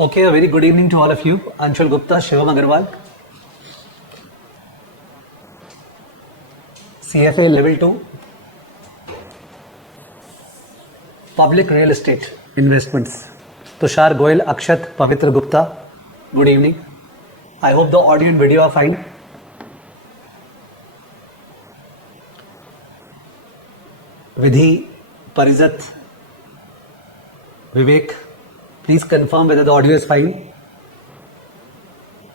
Okay, a very good evening to all of you. Anshul Gupta, Shivam Agarwal. CFA Level 2. Public Real Estate Investments. Tushar Goyal, Akshat, Pavitra Gupta. Good evening. I hope the audio and video are fine. Vidhi, Parizat, Vivek, please confirm whether the audio is fine.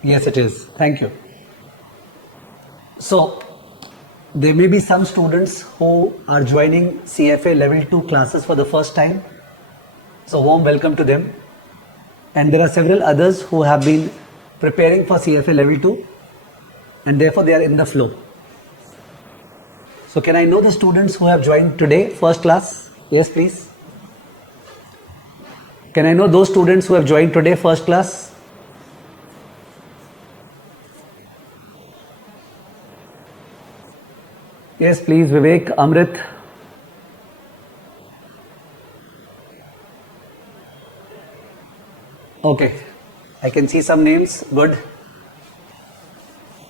Yes, it is. Thank you. So, there may be some students who are joining CFA Level 2 classes for the first time. So, warm welcome to them. And there are several others who have been preparing for CFA Level 2 and therefore they are in the flow. So, can I know the students who have joined today, first class? Yes, please. Can I know those students who have joined today, first class? Yes, please, Vivek, Amrit. Okay, I can see some names. Good.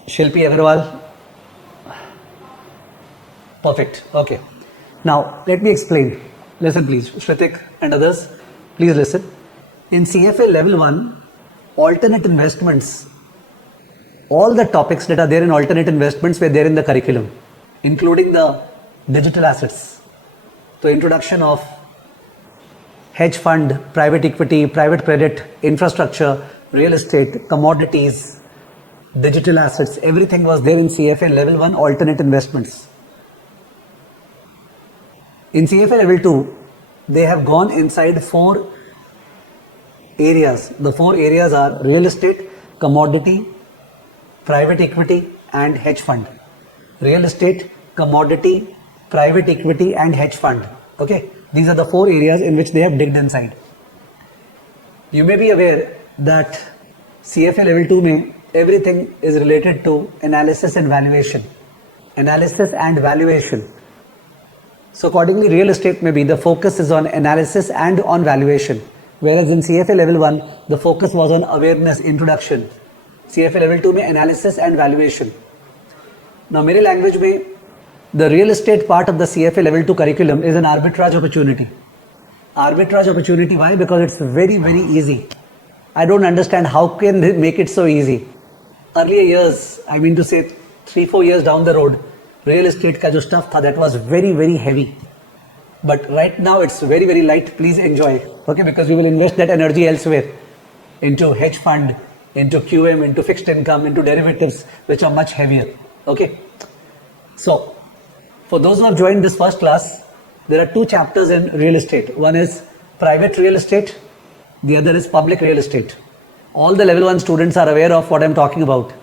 Shilpi Agarwal. Perfect. Okay. Now, let me explain. Listen, please. Shritik and others, please listen. In CFA Level 1, alternate investments, all the topics that are there in alternate investments were there in the curriculum, including the digital assets. So, introduction of hedge fund, private equity, private credit, infrastructure, real estate, commodities, digital assets, everything was there in CFA Level 1 alternate investments. In CFA Level 2, they have gone inside 4 areas. The 4 areas are real estate, commodity, private equity and hedge fund. Real estate, commodity, private equity and hedge fund. Okay, these are the 4 areas in which they have digged inside. You may be aware that CFA Level 2 mein everything is related to analysis and valuation. Analysis and valuation. So accordingly, real estate maybe the focus is on analysis and on valuation. Whereas in CFA Level 1, the focus was on awareness, introduction. CFA Level 2 mein analysis and valuation. Now, मेरे language में the real estate part of the CFA Level 2 curriculum is an arbitrage opportunity. Arbitrage opportunity, why? Because it's very, very easy. I don't understand how can they make it so easy. Earlier years, I mean to say 3-4 years down the road, real estate का जो stuff था, that was very, very heavy. But right now it's very, very light. Please enjoy. Okay, because we will invest that energy elsewhere into hedge fund, into QM, into fixed income, into derivatives, which are much heavier. Okay. So, for those who have joined this first class, there are 2 chapters in real estate. One is private real estate. The other is public real estate. All the level 1 students are aware of what I'm talking about.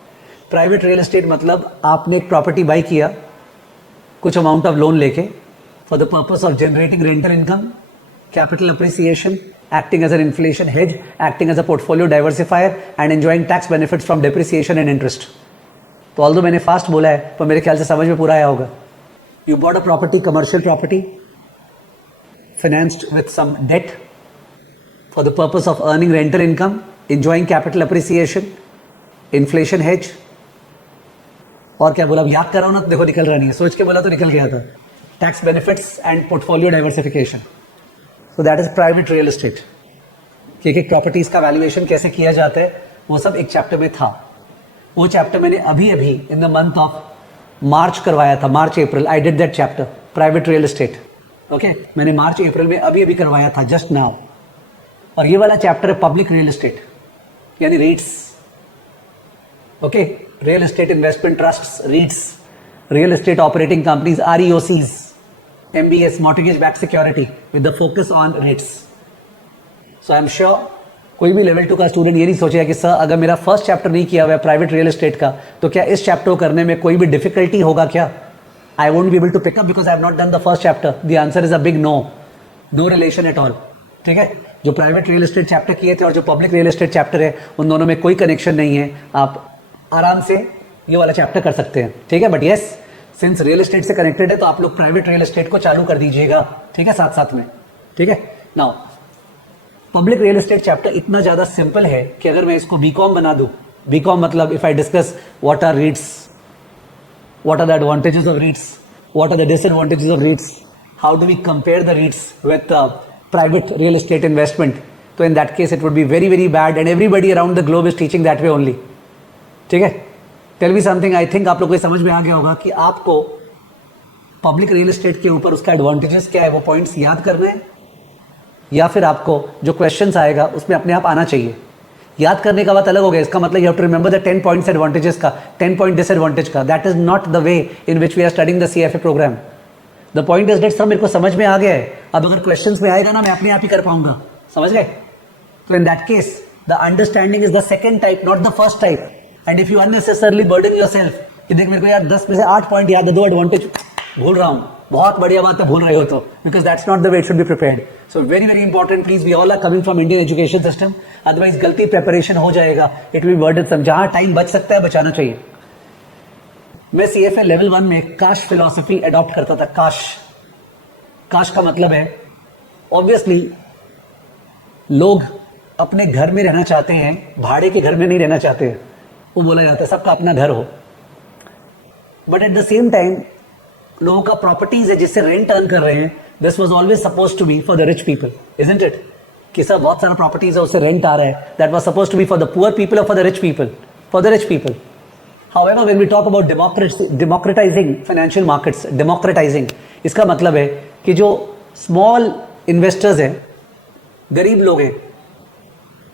Private real estate मतलब आपने एक property buy किया, कुछ amount of loan लेके, for the purpose of generating rental income, capital appreciation, acting as an inflation hedge, acting as a portfolio diversifier and enjoying tax benefits from depreciation and interest. तो although मैंने fast बोला है, पर मेरे ख्याल से समझ में पूरा आया होगा. You bought a property, commercial property, financed with some debt for the purpose of earning rental income, enjoying capital appreciation, inflation hedge. और क्या बोला, अब याद कर रहा हूं ना, तो देखो निकल रहा नहीं है, सोच के बोला तो निकल गया था. Tax benefits and portfolio diversification. So that is private real estate. कि एक प्रॉपर्टीज का वैल्यूएशन कैसे किया जाता है, वो सब एक चैप्टर में था. वो चैप्टर मैंने अभी in the month of March करवाया था, March April. I did that chapter, private real estate. Okay, मैंने मार्च अप्रैल में अभी करवाया था, जस्ट नाउ. और ये वाला चैप्टर है पब्लिक रियल एस्टेट, यानी रीट्स. Okay, real estate investment trusts, रीट्स, real estate operating companies, REOCs, MBS, mortgage backed security, with the focus on REITs. So I am sure कोई भी लेवल 2 का स्टूडेंट ये नहीं सोचेगा कि सर अगर मेरा फर्स्ट चैप्टर नहीं किया हुआ है प्राइवेट रियल एस्टेट का, तो क्या इस चैप्टर को करने में कोई भी डिफिकल्टी होगा क्या? I won't be able to pick up because I have not done the first chapter. The answer is a big no. No relation at all. ठीक है, जो प्राइवेट रियल एस्टेट चैप्टर किए थे और जो पब्लिक रियल एस्टेट चैप्टर है, उन दोनों में कोई कनेक्शन नहीं है. आप आराम से ये वाला चैप्टर कर सकते हैं. ठीक है, but yes, since real estate से कनेक्टेड है तो आप लोग प्राइवेट रियल एस्टेट को चालू कर दीजिएगा. ठीक है, साथ साथ में. ठीक है. Now public real estate chapter इतना ज्यादा सिंपल है कि अगर मैं इसको बीकॉम बना दूं, बीकॉम मतलब if I discuss what are REITs, what are the advantages of REITs, what are the disadvantages of REITs, how do we compare the REITs with private real estate investment, तो in that case it would be very very bad and everybody around the globe is teaching that way only. ठीक है, tell me something. I think आप लोग को समझ में आ गया होगा कि आपको पब्लिक रियल एस्टेट के ऊपर उसका एडवांटेजेस क्या है वो पॉइंट्स याद करना है, या फिर आपको जो क्वेश्चंस आएगा उसमें अपने आप आना चाहिए. याद करने का बात अलग हो गया, इसका मतलब you have to remember the 10 points advantages का, 10 पॉइंट डिसएडवांटेज का. That is not the way in which we are studying the CFA program. The point is that sir मेरे को समझ में आ गया है, अब अगर क्वेश्चंस में आएगा ना मैं अपने आप ही कर पाऊंगा. समझ गए? तो in that case the understanding is the second type, not the first type. And if you unnecessarily burden yourself कि देख मेरे को यार 10 में से 8 पॉइंट याद है, 2 एडवांटेज भूल रहा हूं, बहुत बढ़िया बात है भूल रहे हो तो, because that's not the way it should be prepared. So very very important please, we all are coming from Indian education system, otherwise गलती प्रिपरेशन हो जाएगा, इट विल बी बर्डनसम. जहां टाइम बच सकता है बचाना चाहिए. मैं सीएफए लेवल 1 में काश फिलॉसफी अडॉप्ट करता था. काश का मतलब है ऑब्वियसली लोग अपने घर में रहना चाहते हैं, भाड़े के घर में नहीं रहना चाहते हैं. वो बोला जाता है सबका अपना घर हो, but at the same time लोगों का प्रॉपर्टीज है जिससे रेंट अर्न कर रहे हैं. This was always supposed to be for the rich people, isn't it? कि सर बहुत सारा प्रॉपर्टीज है उससे रेंट आ रहा है. That was supposed to be for the poor people और for the rich people? For the rich people. However, when we talk about democratizing financial markets, democratizing, इसका मतलब है कि जो स्मॉल इन्वेस्टर्स हैं, गरीब लोग हैं,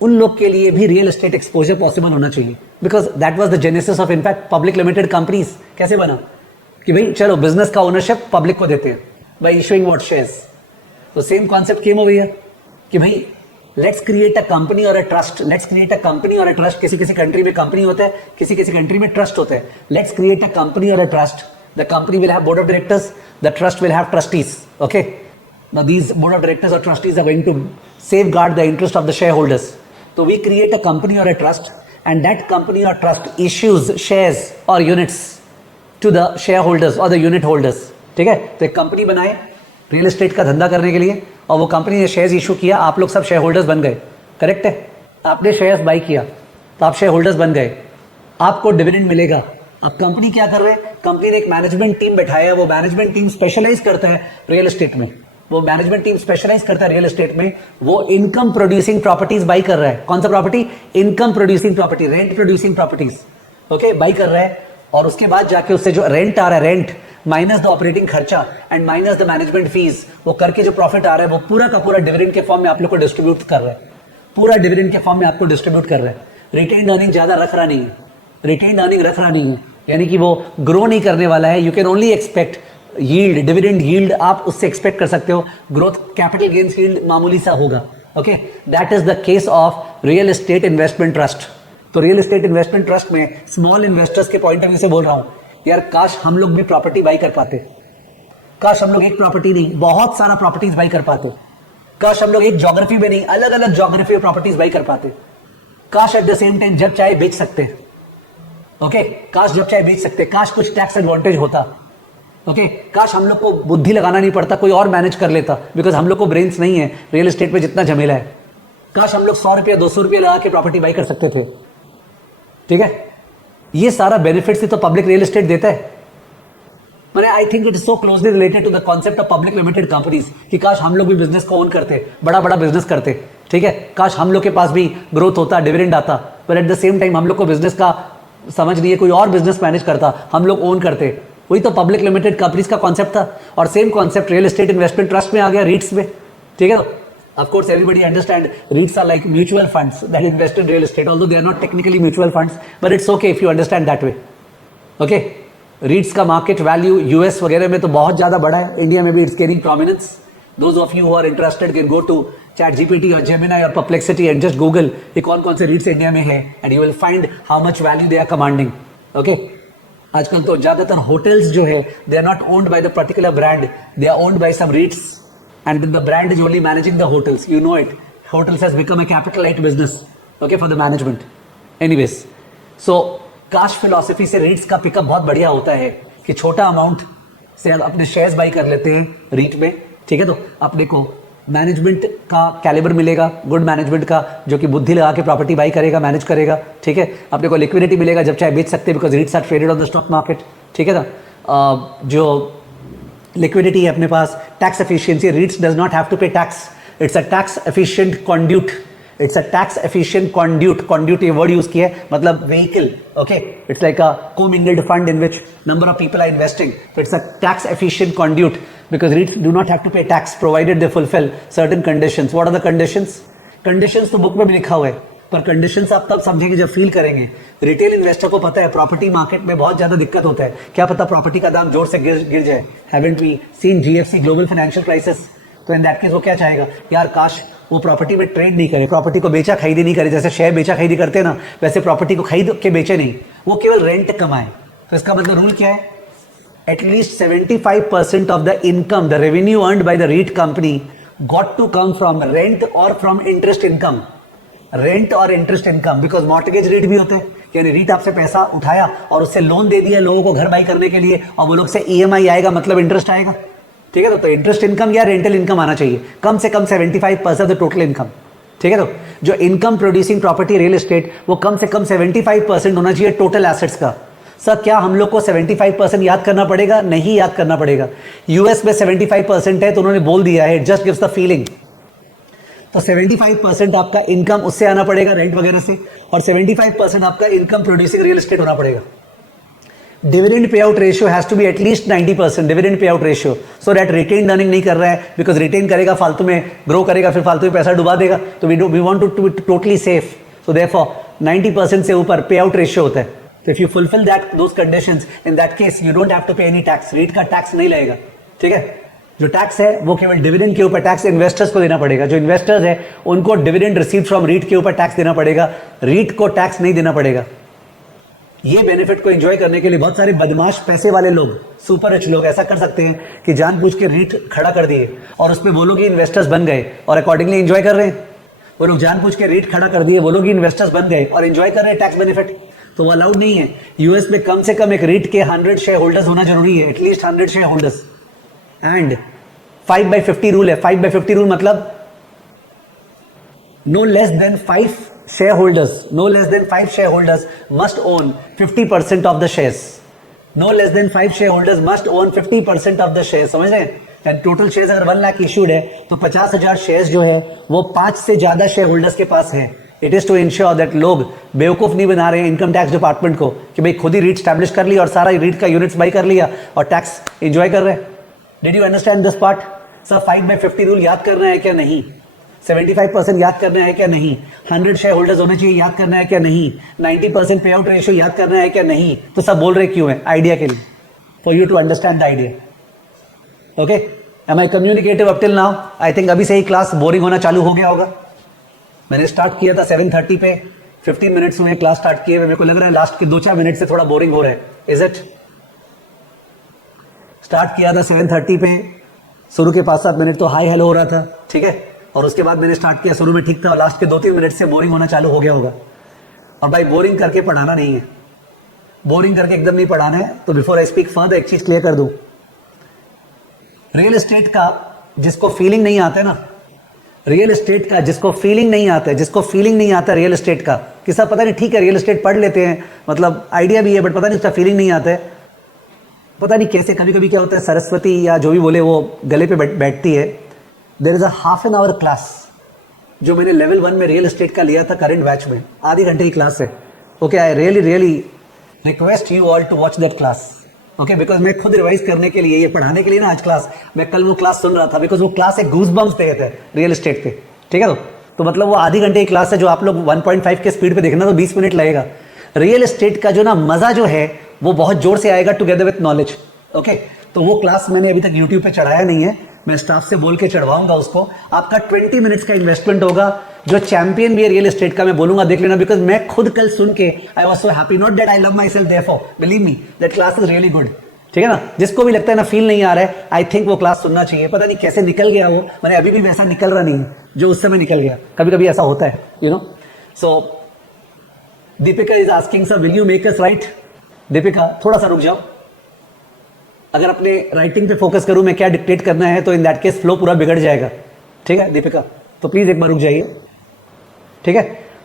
उन लोग के लिए भी रियल एस्टेट एक्सपोजर पॉसिबल होना चाहिए. Because that was the genesis of in fact public limited companies. कैसे बना कि भाई चलो बिजनेस का ओनरशिप पब्लिक को देते हैं बाय इशूइंग व्हाट शेयर्स. तो same concept came over here कि भाई लेट्स क्रिएट अ कंपनी और a trust. Let's create a company और अ ट्रस्ट. किसी किसी कंट्री में कंपनी होता है, किसी किसी कंट्री में ट्रस्ट होता है. लेट्स क्रिएट अ कंपनी और a trust. The company will have board of directors, the trust will have trustees. Okay, now these board of directors और trustees are going to safeguard the interest of the shareholders. So we create a company or a trust, and that company or trust issues shares or units to the shareholders or the unit holders. ठीक है, तो एक company बनाए real estate का धंधा करने के लिए, और वो कंपनी ने शेयर्स इशू किया, आप लोग सब शेयर होल्डर्स बन गए. करेक्ट है? आपने शेयर्स बाई किया तो आप शेयर होल्डर्स बन गए, आपको डिविडेंड मिलेगा. अब कंपनी क्या कर रहे हैं? कंपनी ने एक मैनेजमेंट टीम बैठाया, वो मैनेजमेंट टीम स्पेशलाइज करता है रियल एस्टेट में. वो मैनेजमेंट टीम स्पेशलाइज करता है रियल एस्टेट में. वो इनकम प्रोड्यूसिंग प्रॉपर्टीज बाई कर रहा है. कौन सा property? Income producing property, rent producing properties. Okay, by कर रहा है, और उसके बाद जाके उससे जो रेंट आ रहा है, रेंट माइनस द ऑपरेटिंग खर्चा and minus the management fees, वो करके जो प्रॉफिट आ रहा है वो पूरा का पूरा डिविडेंड के फॉर्म में आप लोग को डिस्ट्रीब्यूट कर रहा है. पूरा डिविडेंड के फॉर्म में आपको डिस्ट्रीब्यूट कर रहा है. रिटेन अर्निंग ज्यादा रख रहा नहीं है, रिटेन अर्निंग रख रहा नहीं है, यानी कि वो ग्रो नहीं करने वाला है. You can only expect yield, dividend yield आप उससे एक्सपेक्ट कर सकते हो. ग्रोथ कैपिटल गेन्स यील्ड मामूली सा होगा. Okay, that is the case of real estate investment trust. तो रियल एस्टेट इन्वेस्टमेंट ट्रस्ट में स्मॉल इन्वेस्टर्स के पॉइंट ऑफ व्यू से बोल रहा हूं, यार काश हम लोग भी प्रॉपर्टी बाई कर पाते. काश हम लोग एक प्रॉपर्टी नहीं बहुत सारा प्रॉपर्टीज बाई कर पाते. काश हम लोग एक ज्योग्राफी में नहीं अलग अलग ज्योग्राफी और प्रॉपर्टीज बाई कर पाते. काश एट द सेम टाइम जब चाहे बेच सकते. ओके, काश जब चाहे बेच सकते. काश कुछ टैक्स एडवांटेज होता. ओके, काश हम लोग को बुद्धि लगाना नहीं पड़ता, कोई और मैनेज कर लेता, बिकॉज हम लोग को ब्रेन्स नहीं है रियल एस्टेट पे जितना झमेला है. काश हम लोग 100 रुपया 200 रुपया लगा के प्रॉपर्टी बाई कर सकते थे. ठीक है, ये सारा बेनिफिट्स ही तो पब्लिक रियल एस्टेट देता है. मैंने I think it is so closely related to the concept of public limited companies कि काश हम लोग भी बिजनेस को ओन करते, बड़ा बड़ा बिजनेस करते. ठीक है, काश हम लोग के पास भी ग्रोथ होता, डिविडेंड आता, पर एट द सेम टाइम हम लोग को बिजनेस का समझ नहीं है, कोई और बिजनेस मैनेज करता, हम लोग ओन करते. वही तो पब्लिक लिमिटेड कंपनीज का कॉन्सेप्ट था. और same concept real estate investment trust में आ गया, रीट्स में. ठीक है, of course everybody understand REITs are like mutual funds that invest in real estate, although they are not technically mutual funds, but it's okay if you understand that way. Okay, REITs का market value US वगैरह में तो बहुत ज्यादा बड़ा है, India में भी it's gaining prominence. Those of you who are interested can go to ChatGPT or Gemini or Perplexity and just Google कि कौन कौन से REITs इंडिया में है, and you will find how much value they are commanding. Okay, आजकल तो ज्यादातर hotels जो है they are not owned by the particular brand, they are owned by some REITs. And then the brand is only managing the hotels. You know it. Hotels has become a capital light business. Okay, for the management. Anyways, so cash philosophy से REITs का pickup बहुत बढ़िया होता है कि छोटा amount से अपने शेयर्स बाई कर लेते हैं REIT में. ठीक है, तो अपने को मैनेजमेंट का कैलिबर मिलेगा, गुड मैनेजमेंट का, जो कि बुद्धि लगा के प्रॉपर्टी बाई करेगा, मैनेज करेगा, ठीक है। अपने को लिक्विडिटी मिलेगा जब चाहे बेच सकते हैं, because REITs are traded on the stock market, ठीक है ना। जो लिक्विडिटी है अपने पास, tax efficiency, REITs does not have to pay tax, it's a tax efficient conduit, it's a tax efficient conduit, conduit ये वर्ड यूज किया है, मतलब vehicle, okay. It's like a commingled fund in which number of people are investing, it's a tax efficient conduit because REITs do not have to pay tax provided they fulfill certain conditions. What are the conditions? Conditions तो book में भी लिखा हुआ है, पर conditions आप तब समझेंगे जब फील करेंगे। रिटेल इन्वेस्टर को पता है प्रॉपर्टी मार्केट में बहुत ज्यादा दिक्कत होता है, क्या पता प्रॉपर्टी का दाम जोर से गिर जाए। Haven't we seen GFC global financial crisis? तो इन दैट केस वो क्या चाहेगा, यार काश वो प्रॉपर्टी में ट्रेड नहीं करे, प्रॉपर्टी को बेचा खरीदी नहीं करे, जैसे शेयर बेचा खरीदी करते हैं ना, वैसे प्रॉपर्टी को खरीद के बेचे नहीं, वो केवल रेंट कमाए। तो इसका मतलब रूल क्या है, at least 75% of the income, the revenue earned by the REIT company got to come from rent or from interest income, rent और interest income, because mortgage REIT भी होते हैं, यानी REIT आपसे पैसा उठाया और उससे लोन दे दिया लोगों को घर बाई करने के लिए, और वो लोग से EMI आएगा, मतलब इंटरेस्ट आएगा, ठीक है। तो इंटरेस्ट इनकम या रेंटल इनकम आना चाहिए, कम से कम 75% ऑफ टोटल इनकम, ठीक है। तो जो income producing property real estate, वो कम से कम 75% होना चाहिए टोटल एसेट्स का। सर क्या हम लोग को 75% याद करना पड़ेगा? नहीं याद करना पड़ेगा। यूएस में 75% है तो उन्होंने बोल दिया है, जस्ट गिव्स द फीलिंग। तो 75% आपका इनकम उससे आना पड़ेगा, रेंट वगैरह से, और 75% आपका इनकम प्रोड्यूसिंग रियल एस्टेट होना पड़ेगा। Dividend pay out ratio has to be at least 90%, dividend pay out ratio, so that retain earning नहीं कर रहा है, बिकॉज रिटेन करेगा फालतू में ग्रो करेगा, फिर फालतू में पैसा डुबा देगा। तो we want to totally safe, so therefore 90% से ऊपर पे आउट रेशियो होता है। तो if you fulfil those conditions, in that case you don't have to pay any tax, REIT का टैक्स नहीं लगेगा, ठीक है। जो टैक्स है वो केवल डिविडेंड के ऊपर टैक्स इन्वेस्टर्स को देना पड़ेगा, जो इन्वेस्टर्स है उनको डिविडेंड रिसीव फ्रॉम रीट के ऊपर टैक्स देना पड़ेगा, रीट को टैक्स नहीं देना पड़ेगा। ये बेनिफिट को एंजॉय करने के लिए बहुत सारे बदमाश पैसे वाले लोग, सुपर रिच लोग ऐसा कर सकते हैं कि जानबूझ के रीट खड़ा कर दिए और उसमें वो लोग ही इन्वेस्टर्स बन गए और अकॉर्डिंगली एंजॉय कर रहे हैं। वो लोग जानबूझ के रीट खड़ा कर दिए, वो लोग ही इन्वेस्टर्स बन गए और एंजॉय कर रहे हैं टैक्स बेनिफिट, तो वो अलाउड नहीं है। यूएस में कम से कम एक रीट के 100 शेयर होल्डर्स होना जरूरी है, at least 100 shareholders, and 5/50 rule है। 5/50 रूल मतलब no less than 5 shareholders, no less than 5 shareholders must own 50% of the shares. No less than 5 shareholders must own 50% of the shares. समझ रहे हैं? टोटल शेयर्स अगर 1 lakh issued है तो 50,000 shares जो है वो 5 से ज्यादा शेयर होल्डर्स के पास है। It is to ensure that लोग बेवकूफ नहीं बना रहे हैं इनकम टैक्स डिपार्टमेंट को कि भाई खुद ही रीट स्टैब्लिश कर लिया और सारा रीट का यूनिट्स बाई कर लिया और टैक्स एंजॉय कर रहे हैं। Did you understand this part? Sir 5/50 rule याद करना है क्या? नहीं। 75% याद करना है क्या? नहीं। 100 शेयर होल्डर्स होने चाहिए, याद करना है क्या? नहीं। 90% पे आउट रेशियो याद करना है क्या? नहीं। तो सब बोल रहे क्यों है? आइडिया के लिए, for you to understand the idea. Okay, am I communicative up till now? I think अभी से ही क्लास बोरिंग होना चालू हो गया होगा। मैंने स्टार्ट किया था 7:30 पे, 15 मिनट्स हुए क्लास स्टार्ट किए हुए, मेरे को लग रहा है लास्ट के 2-4 मिनट से थोड़ा बोरिंग हो रहा है। Is it? स्टार्ट किया था 7:30 पे, शुरू के 5-7 मिनट तो हाई हेलो हो रहा था, ठीक है, और उसके बाद मैंने स्टार्ट किया, शुरू में ठीक था और लास्ट के 2-3 मिनट से बोरिंग होना चालू हो गया होगा। और भाई बोरिंग करके पढ़ाना नहीं है, बोरिंग करके एकदम नहीं पढ़ाना है। तो बिफोर आई स्पीक फर्दर एक चीज क्लियर कर दूं, रियल एस्टेट का जिसको फीलिंग नहीं आता है ना, रियल एस्टेट का जिसको फीलिंग नहीं आता है, जिसको फीलिंग नहीं आता रियल एस्टेट का, कि सब पता नहीं ठीक है रियल एस्टेट पढ़ लेते हैं, मतलब आइडिया भी है बट पता नहीं उसका फीलिंग नहीं आता है, पता नहीं कैसे। कभी कभी क्या होता है, सरस्वती या जो भी बोले वो गले पे बैठती है। There is a half an hour class जो मैंने लेवल 1 में रियल एस्टेट का लिया था करंट बैच में, आधे घंटे की क्लास है। Okay, I really request you all to watch that class. Okay, because मैं खुद रिवाइज करने के लिए, ये पढ़ाने के लिए ना आज क्लास, मैं कल वो क्लास सुन रहा था बिकॉज वो क्लास एक गूज बम्स दे थे रियल एस्टेट पे, ठीक है। तो मतलब वो आधी घंटे की क्लास है जो आप लोग 1.5 के स्पीड पे देखना तो 20 मिनट लगेगा। रियल एस्टेट का जो ना मजा जो है वो बहुत जोर से आएगा टुगेदर विथ नॉलेज। ओके, तो वो क्लास मैंने अभी तक यूट्यूब पे चढ़ाया नहीं है, मैं स्टाफ से बोल के चढ़वाऊंगा उसको। आपका 20 मिनट्स का इन्वेस्टमेंट होगा, जो चैंपियन भी है रियल एस्टेट का मैं बोलूंगा देख लेना, बिकॉज मैं खुद कल सुन के I was so happy, not that I love my self therefore believe me that class is really good, ठीक है ना। जिसको भी लगता है ना फील नहीं आ रहा है, आई थिंक वो क्लास सुनना चाहिए। पता नहीं कैसे निकल गया वो, मैंने अभी भी वैसा निकल रहा नहीं है जो उस समय निकल गया, कभी कभी ऐसा होता है, you know. So Deepika is asking sir will you make us right? Deepika थोड़ा सा रुक जाओ, अगर अपने राइटिंग पे फोकस करूं मैं क्या डिक्टेट करना है तो इन दैट केस फ्लो पूरा बिगड़ जाएगा। ठीक है दीपिका, तो प्लीज एक बार रुक जाइए, ठीक है।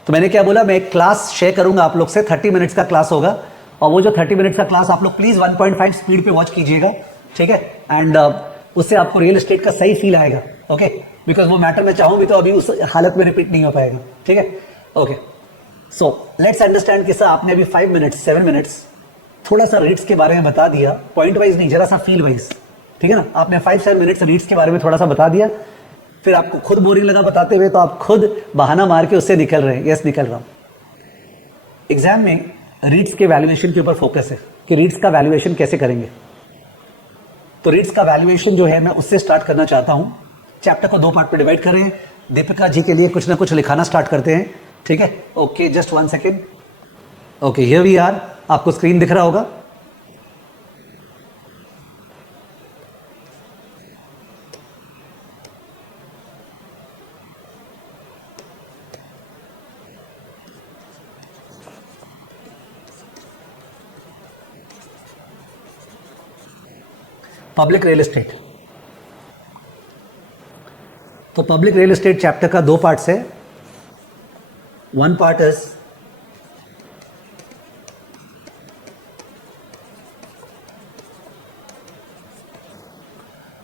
तो मैंने क्या बोला, मैं एक क्लास शेयर करूंगा आप लोग से, 30 मिनट्स का क्लास होगा, और वो जो 30 मिनट्स का क्लास आप लोग प्लीज 1.5 स्पीड पे वॉच कीजिएगा, ठीक है। एंड उससे आपको रियल एस्टेट का सही फील आएगा, ओके। बिकॉज वो मैटर मैं चाहूँ भी तो अभी उस हालत में रिपीट नहीं हो पाएगा, ठीक है, ओके। सो लेट्स अंडरस्टैंड कि सर आपने अभी 5 मिनट्स 7 मिनट्स थोड़ा सा रीड्स के बारे में बता दिया, पॉइंट वाइज नहीं, जरा सा फील वाइज, ठीक है ना। आपने 5-7 मिनट्स रीड्स के बारे में थोड़ा सा बता दिया, फिर आपको खुद बोरिंग लगा बताते हुए, तो आप खुद बहाना मार के उससे निकल रहे हैं, यस निकल रहा हूं। एग्जाम में रीड्स के वैल्यूएशन के ऊपर फोकस है कि रीड्स का वैल्यूएशन कैसे करेंगे। तो रीड्स का वैल्यूएशन जो है मैं उससे स्टार्ट करना चाहता हूं। चैप्टर को 2 पार्ट में डिवाइड कर रहे हैं। दीपिका जी के लिए कुछ ना कुछ लिखाना स्टार्ट करते हैं, ठीक है, okay, just 1 second, okay, here we are. आपको स्क्रीन दिख रहा होगा, पब्लिक रियल एस्टेट। तो पब्लिक रियल एस्टेट चैप्टर का 2 पार्ट्स है। 1 part is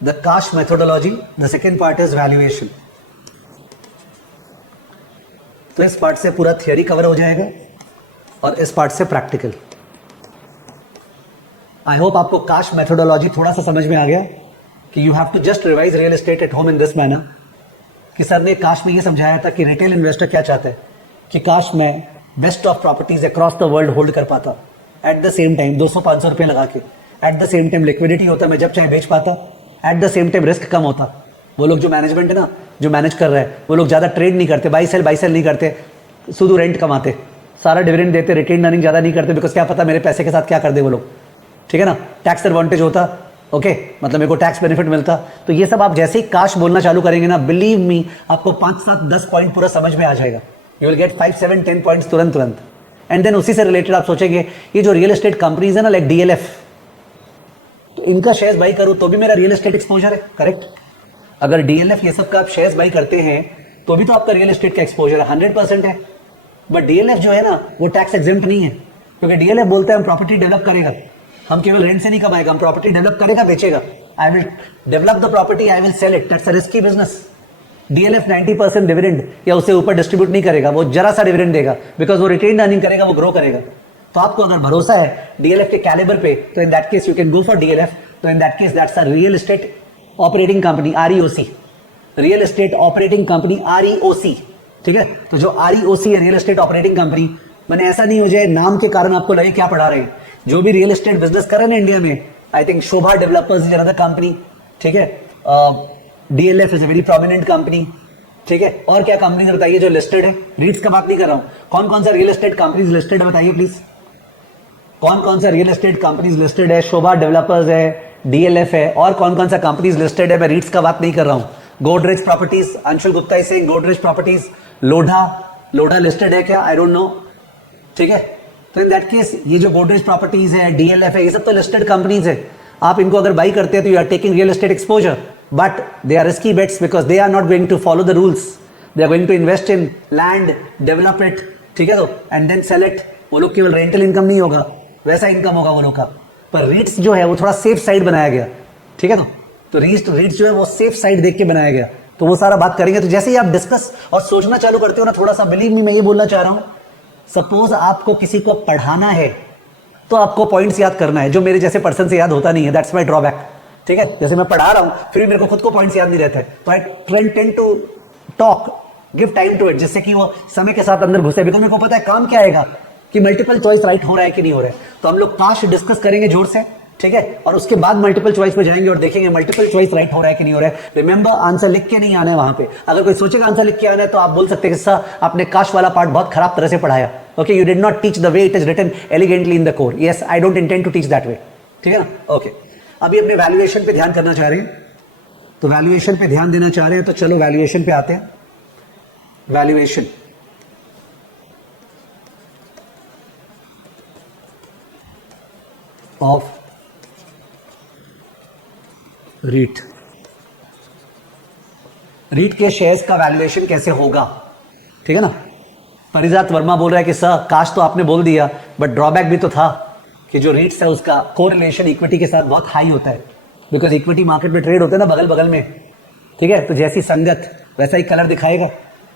the cost methodology, the second part is valuation. तो इस पार्ट से पूरा थियरी कवर हो जाएगा और इस पार्ट से प्रैक्टिकल। आई होप आपको कास्ट मेथोडोलॉजी थोड़ा सा समझ में आ गया कि you have to just revise real estate at home in this manner. कि सर ने कास्ट में ये समझाया था कि रिटेल इन्वेस्टर क्या चाहता है कि कास्ट में best of properties across the world hold कर पाता, एट द सेम टाइम 200-500 रुपये लगा के, at the same time liquidity होता, मैं जब चाहे बेच पाता, at the same time risk कम होता। वो लोग जो मैनेजमेंट है ना, जो मैनेज कर रहे हैं, वो लोग ज्यादा ट्रेड नहीं करते, बाई सेल नहीं करते, शुद्ध रेंट कमाते, सारा डिविडेंड देते, रिटेन अर्निंग ज्यादा नहीं करते, बिकॉज क्या पता मेरे पैसे के साथ क्या कर दे वो लोग, ठीक है ना। टैक्स एडवांटेज होता, ओके, मतलब मेरे को टैक्स बेनिफिट मिलता। तो ये सब आप जैसे ही काश बोलना चालू करेंगे ना, बिलीव मी, आपको 5-7-10 पॉइंट पूरा समझ में आ जाएगा। यू विल गेट 5-7-10 पॉइंट्स तुरंत। एंड देन उसी से रिलेटेड आप सोचेंगे ये जो रियल एस्टेट कंपनीज है ना, लाइक डीएलएफ, तो इनका शेयर्स बाई करूं तो भी मेरा रियल एस्टेट एक्सपोजर है, करेक्ट। अगर डीएलएफ ये सब का आप शेयर्स बाई करते हैं तो भी तो आपका रियल एस्टेट का एक्सपोजर 100% है। बट डीएलएफ जो है ना, वो टैक्स एग्जेम्प्ट नहीं है, क्योंकि डीएलएफ बोलते हैं हम प्रॉपर्टी डेवलप करेगा, हम केवल रेंट से नहीं कमाएगा, हम प्रॉपर्टी डेवलप करेगा, बेचेगा। I will develop the property, I will sell it, that's a risky business. DLF 90% dividend या उससे ऊपर डिस्ट्रीब्यूट नहीं करेगा, वो जरा सा डिविडेंड देगा, बिकॉज वो रिटेन अर्निंग करेगा, वो ग्रो करेगा। तो आपको अगर भरोसा है डीएलएफ के कैलिबर पे, तो in that case you can go for DLF. तो in that case that's a real estate operating company, REOC, real estate operating company, REOC, ठीक है। तो जो आरईओसी है, रियल एस्टेट ऑपरेटिंग कंपनी, मैंने ऐसा नहीं हो जाए नाम के कारण आपको लगे क्या पढ़ा रहे हैं। जो भी रियल एस्टेट बिजनेस कर रहे हैं इंडिया में, I think Shobha developers is another company, ठीक है, DLF is a very prominent company, ठीक है। और क्या कंपनी बताइए जो लिस्टेड है, रीट्स का बात नहीं कर रहा हूं, कौन कौन सा रियल एस्टेट कंपनीज लिस्टेड है बताइए प्लीज, कौन कौन सा रियल एस्टेट कंपनीज लिस्टेड है। शोभा डेवलपर्स है, डीएलएफ है, और कौन कौन सा कंपनीज लिस्टेड है। मैं रीट्स का बात नहीं कर रहा हूं। Godrej properties, Anshul Gupta is saying Godrej properties. Lodha listed है क्या, आई डोंट नो, ठीक है। तो इन दैट केस ये जो गोदरेज प्रॉपर्टीज है, डीएलएफ है, ये सब तो लिस्टेड कंपनीज है। आप इनको अगर बाई करते हैं तो you are taking real estate exposure, but they are risky bets because they are not going to follow the rules, they are going to invest in land, develop it, ठीक है, तो एंड देन सेल इट। वो लोग केवल rental income नहीं होगा, वैसा income होगा वो लोग का। पर रीट्स जो है वो थोड़ा सेफ साइड बनाया गया, ठीक है। तो रीट्स जो है वो सेफ साइड देख के बनाया गया, तो वो सारा बात करेंगे। तो जैसे ही आप डिस्कस और सोचना चालू करते हो ना, थोड़ा सा बिलीव मी, मैं ये बोलना चाह रहा हूं, सपोज आपको किसी को पढ़ाना है तो आपको पॉइंट्स याद करना है, जो मेरे जैसे पर्सन से याद होता नहीं है, दैट्स माय ड्रॉबैक, ठीक है। जैसे मैं पढ़ा रहा हूं फिर भी मेरे को खुद को पॉइंट्स याद नहीं रहता है, तो I tend to talk, give time to it, जिससे कि वो समय के साथ अंदर घुसे, बिकॉज मेरे को पता है काम क्या आएगा कि मल्टीपल चॉइस राइट हो रहा है कि नहीं हो रहा है। तो हम लोग काश डिस्कस करेंगे जोर से, ठीक है, और उसके बाद मल्टीपल चॉइस पे जाएंगे और देखेंगे मल्टीपल चॉइस राइट हो रहा है कि नहीं हो रहा है। रिमेंबर, आंसर लिख के नहीं आना है वहां पे। अगर कोई सोचेगा आंसर लिख के आना है तो आप बोल सकते हैं कि सर आपने काश वाला पार्ट बहुत खराब तरह से पढ़ाया, okay, you did not teach the way it is written elegantly in the core. Yes, I don't intend to teach that way, ठीक है ना, ओके। अभी अपने वैल्यूएशन पे ध्यान करना चाह रहे हैं, तो वैल्यूएशन पे ध्यान देना चाह रहे हैं, तो चलो वैल्यूएशन पे आते हैं। Valuation of REET. रीट के शेयर्स का वैल्यूएशन कैसे होगा, ठीक है ना। परिजात वर्मा बोल रहा है कि सर काश तो आपने बोल दिया, बट ड्रॉबैक भी तो था कि जो रीट्स है उसका कोरिलेशन इक्विटी के साथ बहुत हाई होता है, बिकॉज इक्विटी मार्केट में ट्रेड होते हैं ना बगल बगल में, ठीक है। तो जैसी संगत वैसा ही कलर दिखाएगा,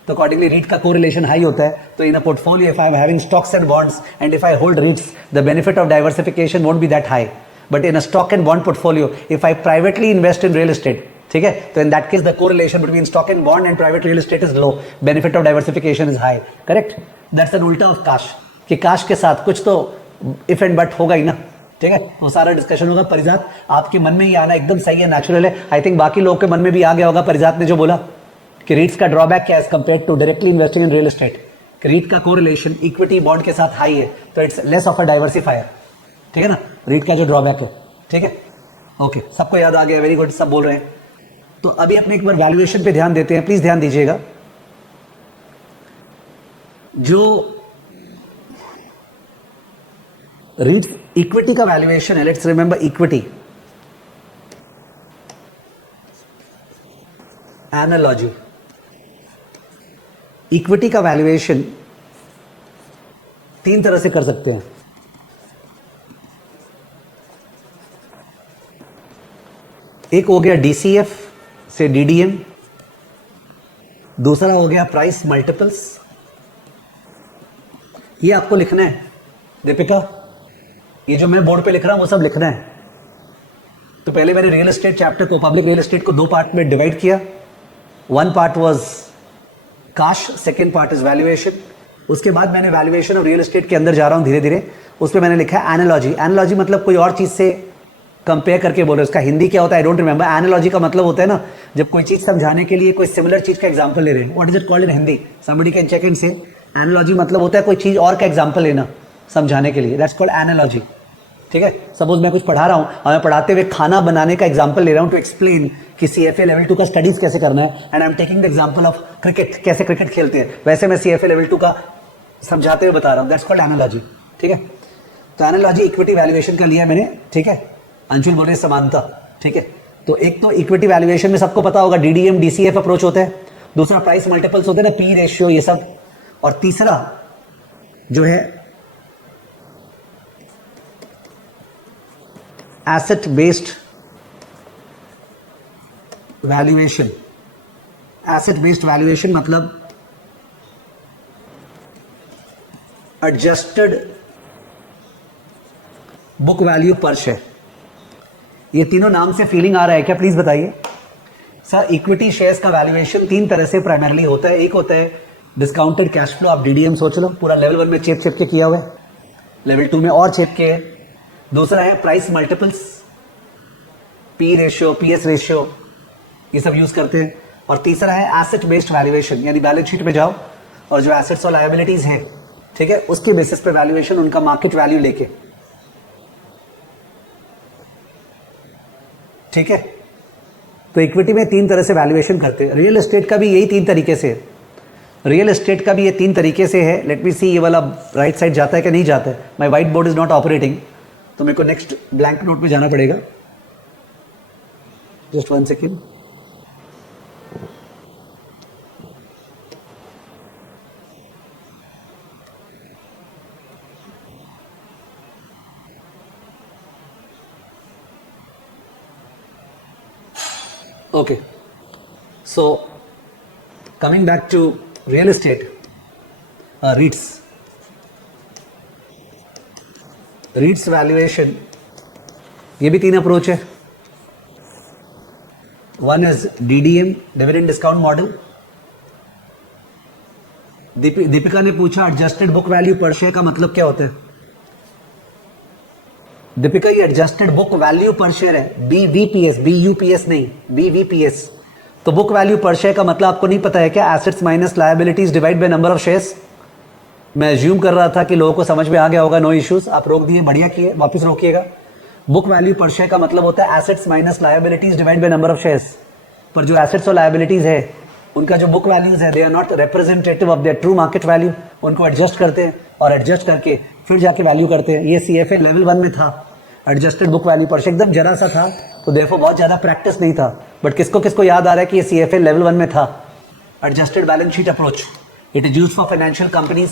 तो अकॉर्डिंगली रीट का कोरिलेशन हाई होता है। तो in a portfolio if I am having stocks and bonds and if I hold REITs, the benefit of diversification won't be that high, but in a stock and bond portfolio if I privately invest in real estate, ठीक है, तो in that case the correlation between stock and bond and private real estate is low, benefit of diversification is high, correct. That's an उल्टा of काश, कि काश के साथ कुछ तो इफ एंड बट होगा ही ना, ठीक है। वो सारा डिस्कशन होगा। परिजात आपके मन में ही आना एकदम सही है, नेचुरल है। आई थिंक बाकी लोगों के मन में भी आ गया होगा परिजात ने जो बोला कि रीट्स का ड्रॉबैक क्या है compare to directly investing in real estate. REIT का कोरिलेशन इक्विटी बॉन्ड के साथ हाई है, तो it's less of a diversifier, ठीक है ना, रीट का जो ड्रॉबैक है, ठीक है। ओके, सबको याद आ गया, वेरी गुड, सब बोल रहे हैं। तो अभी अपने एक बार वैल्यूएशन पे ध्यान देते हैं, प्लीज ध्यान दीजिएगा। जो रीट इक्विटी का वैल्यूएशन है, let's remember equity analogy, equity का वैल्यूएशन तीन तरह से कर सकते हैं। एक हो गया डीसीएफ से डीडीएम, दूसरा हो गया प्राइस मल्टीपल्स। ये आपको लिखना है दीपिका, ये जो मैं बोर्ड पे लिख रहा हूं वो सब लिखना है। तो पहले मैंने रियल एस्टेट चैप्टर को, पब्लिक रियल एस्टेट को दो पार्ट में डिवाइड किया। वन पार्ट वाज काश, सेकेंड पार्ट इज वैल्यूएशन। उसके बाद मैंने वैल्यूएशन और रियल एस्टेट के अंदर जा रहा हूं धीरे धीरे। उस पर मैंने लिखा है एनालॉजी। एनालॉजी मतलब कोई और चीज से कंपेयर करके बोले, उसका हिंदी क्या होता है आई डोंट रिमेंबर। एनालॉजी का मतलब होता है ना, जब कोई चीज समझाने के लिए कोई सिमिलर चीज का एग्जांपल ले रहे हैं। What is it called in Hindi, somebody can check and say. Analogy मतलब होता है कोई चीज और का एग्जांपल लेना समझाने के लिए, दैट्स कॉल्ड एनालॉजी, ठीक है। सपोज मैं कुछ पढ़ा रहा हूं और मैं पढ़ाते हुए खाना बनाने का एग्जांपल ले रहा हूं टू एक्सप्लेन कि सीएफए लेवल 2 का स्टडीज कैसे करना है, and I am taking the example of cricket, कैसे क्रिकेट खेलते हैं, वैसे मैं सीएफए लेवल 2 का समझाते हुए बता रहा हूं, दैट्स कॉल्ड एनालॉजी, ठीक है। तो एनालॉजी इक्विटी वैल्यूएशन का लिया मैंने, ठीक है। अंशुल बोल रहे समानता, ठीक है। तो एक तो इक्विटी वैल्यूएशन में सबको पता होगा डीडीएम डीसीएफ अप्रोच होता है, दूसरा प्राइस मल्टीपल्स होते हैं ना, पी रेशियो ये सब, और तीसरा जो है asset based valuation. Asset based valuation मतलब adjusted book value per share. ये तीनों नाम से फीलिंग आ रहा है क्या, प्लीज बताइए। सर इक्विटी शेयर्स का वैल्यूएशन तीन तरह से प्राइमरली होता है। एक होता है डिस्काउंटेड कैश फ्लो, आप डीडीएम सोच लो, पूरा लेवल 1 में चेप के किया हुआ है, लेवल 2 में और चेप के है। दूसरा है price multiples, P ratio, PS ratio, ये सब यूज करते हैं। और तीसरा है एसेट बेस्ड वैल्यूएशन, यानी बैलेंस शीट में जाओ और जो एसेट्स और लायबिलिटीज हैं, ठीक है, उसके बेसिस पे वैल्यूएशन, उनका मार्केट वैल्यू लेके, ठीक है। तो इक्विटी में तीन तरह से वैल्यूएशन करते हैं। रियल एस्टेट का भी यही तीन तरीके से है, रियल एस्टेट का भी ये तीन तरीके से है। लेट मी सी ये वाला राइट साइड जाता है कि नहीं जाता है। My white board is not operating, तो मेरे को नेक्स्ट ब्लैंक नोट में जाना पड़ेगा। Just 1 second. Okay, so coming back to real estate, REITs valuation, ये भी तीन अप्रोच है। One is DDM, dividend discount model. Deepika ने पूछा adjusted book value per share का मतलब क्या होता है। दीपिका ये adjusted book value per share है, BVPS, BUPS नहीं, BVPS। तो बुक वैल्यू पर शेयर का मतलब आपको नहीं पता है क्या, assets minus liabilities divide by number of shares. मैं अज्यूम कर रहा था कि लोगों को समझ में आ गया होगा, नो इश्यूज। आप रोक दिए, बढ़िया किए, वापस रोकिएगा। बुक वैल्यू पर शेयर का मतलब होता है assets minus liabilities divide by number of shares. पर जो एसेट्स और लायबिलिटीज है उनका जो बुक वैल्यूज है, they are not representative of their true market value. उनको एडजस्ट करते हैं और एडजस्ट करके फिर जाके वैल्यू करते हैं। ये CFA लेवल 1 में था, adjusted book value per share, एकदम जरा सा था, तो देखो बहुत ज्यादा प्रैक्टिस नहीं था। बट किसको किसको याद आ रहा है कि ये CFA लेवल 1 में था, adjusted balance sheet approach. It is use for financial companies.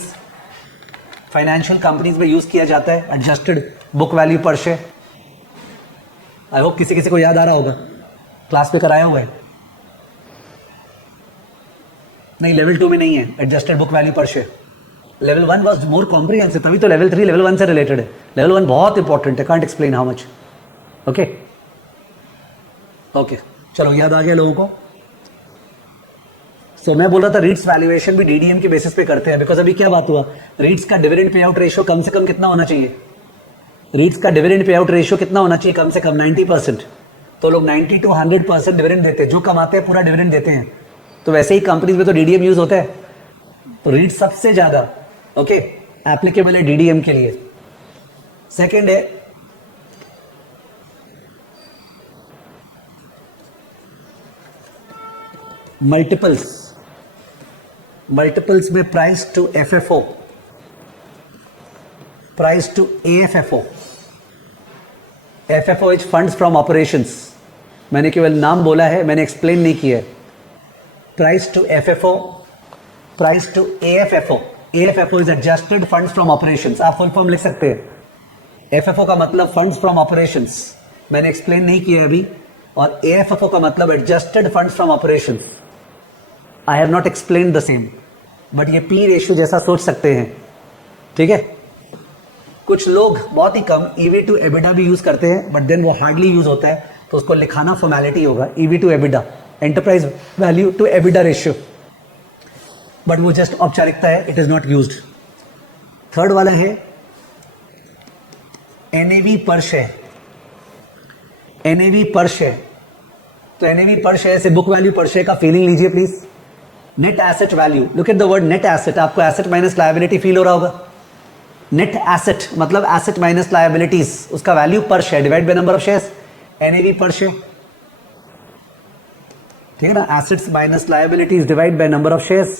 Financial companies में यूज किया जाता है adjusted book value per share. I hope किसी किसी को याद आ रहा होगा, क्लास में कराया हुआ है. नहीं, लेवल 2 में नहीं है adjusted book value per share. Level 1 was more comprehensive, तभी तो लेवल 3 लेवल 1 से रिलेटेड है. लेवल 1 बहुत इंपॉर्टेंट है, can't explain how much. Okay okay, चलो याद आ गया लोगों को. सो मैं बोल रहा था रीट्स वैल्यूएशन भी DDM के बेसिस पे करते हैं. बिकॉज अभी क्या बात हुआ, रीट्स का डिविडेंड पे आउट रेशियो कम से कम कितना होना चाहिए? रीट्स का डिविडेंड पे आउट रेशियो कितना होना चाहिए? कम से कम 90%. तो लोग 90 to 100% डिविडेंड देते हैं. जो कमाते हैं पूरा डिविडेंड देते हैं. तो वैसे ही कंपनीज में तो DDM यूज होता है. तो रीट सबसे ज्यादा ओके एप्लीकेबल है DDM के लिए. सेकेंड है मल्टीपल्स. मल्टीपल्स में price to FFO, price to AFFO. FFO is funds from operations. मैंने केवल नाम बोला है, मैंने एक्सप्लेन नहीं किया है. Price to FFO, price to AFFO. AFFO is adjusted funds from operations. आप फुल फॉर्म लिख सकते हैं. FFO का मतलब फंड्स फ्रॉम ऑपरेशंस, मैंने एक्सप्लेन नहीं किया अभी. और AFFO का मतलब adjusted funds from operations. I have not explain the same, but ये P रेशियो जैसा सोच सकते हैं. ठीक है. कुछ लोग बहुत ही कम EV टू EBITDA भी यूज करते हैं, बट देन वो हार्डली यूज होता है, तो उसको लिखाना फॉर्मेलिटी होगा EV to EBITDA, enterprise value to EBITDA ratio. But वो जस्ट औपचारिकता है, it is not used. Third वाला है NAV per share. NAV per share. तो NAV पर शेयर से बुक वैल्यू पर शेयर का फीलिंग लीजिए please. Net asset value, look at the word net asset. आपको एसेट माइनस लायबिलिटी फील हो रहा होगा. नेट एसेट मतलब एसेट माइनस लायबिलिटीज, उसका value per share divide by number of shares. NAV per share, ठीक है ना. Assets minus liabilities divide by number of shares.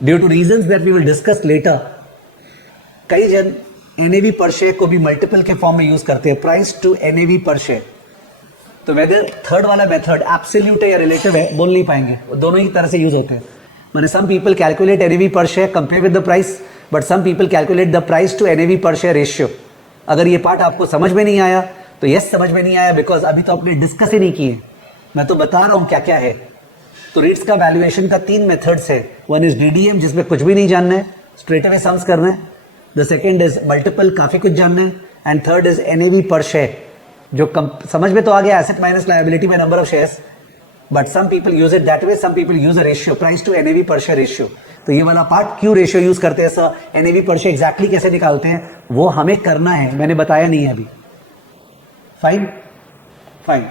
Due to reasons that we will discuss later, कई जन NAV per share को भी multiple के form में use करते हैं, price to NAV per share. तो वेदर थर्ड वाला मेथड एब्सोल्यूट है या रिलेटिव है बोल नहीं पाएंगे, वो दोनों ही तरह से यूज होते हैं. मैंने some people calculate NAV per share compare with the price, but some people calculate the price to NAV per share ratio. अगर ये पार्ट आपको समझ में नहीं आया तो यस समझ में नहीं आया, बिकॉज अभी तो आपने डिस्कस ही नहीं किए. मैं तो बता रहा हूं क्या क्या है. तो रीट्स का वैल्यूएशन का 3 मेथड्स है. वन इज DDM जिसमें कुछ भी नहीं जानना है, स्ट्रेट अवे सम्स करना है. द सेकेंड इज मल्टीपल, काफी कुछ जानना है. And third is NAV per share, जो समझ में तो आ गया, asset minus liability by number of shares. But some people use it that way, some people use a ratio, price to NAV per share ratio. तो ये वाला part क्यों रेशियो यूज करते हैं sir, NAV per share exactly कैसे निकालते हैं, वो हमें करना है, मैंने बताया नहीं है अभी. Fine fine.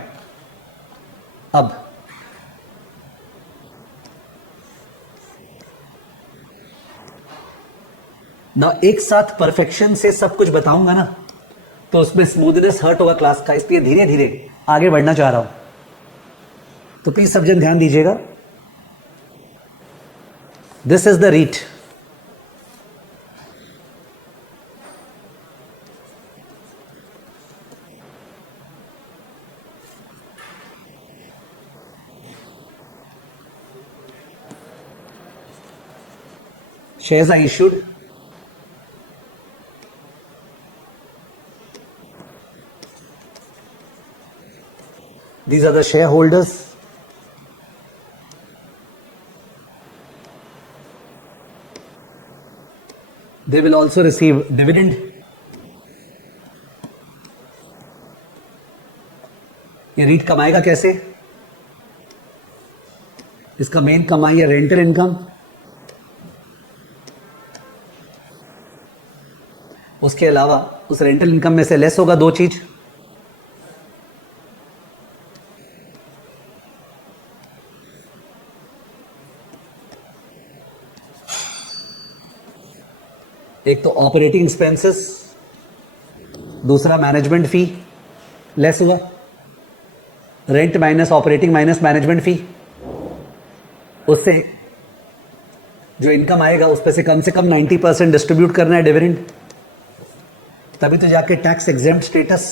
अब ना एक साथ परफेक्शन से सब कुछ बताऊंगा ना, तो उसमें स्मूथनेस हर्ट होगा क्लास का, इसलिए धीरे धीरे आगे बढ़ना चाह रहा हूं. तो प्लीज सब जन ध्यान दीजिएगा. This is the REIT. Shares are issued. These are the shareholders. They will also receive dividend. ये रीट कमाएगा कैसे? इसका मेन कमाई है रेंटल इनकम. उसके अलावा उस रेंटल इनकम में से लेस होगा दो चीज. एक तो ऑपरेटिंग एक्सपेंसेस, दूसरा मैनेजमेंट फी लेस हुआ. Rent minus operating minus management fee, उससे जो इनकम आएगा उस पे से कम 90% डिस्ट्रीब्यूट करना है डिविडेंड. तभी तो जाके tax exempt status.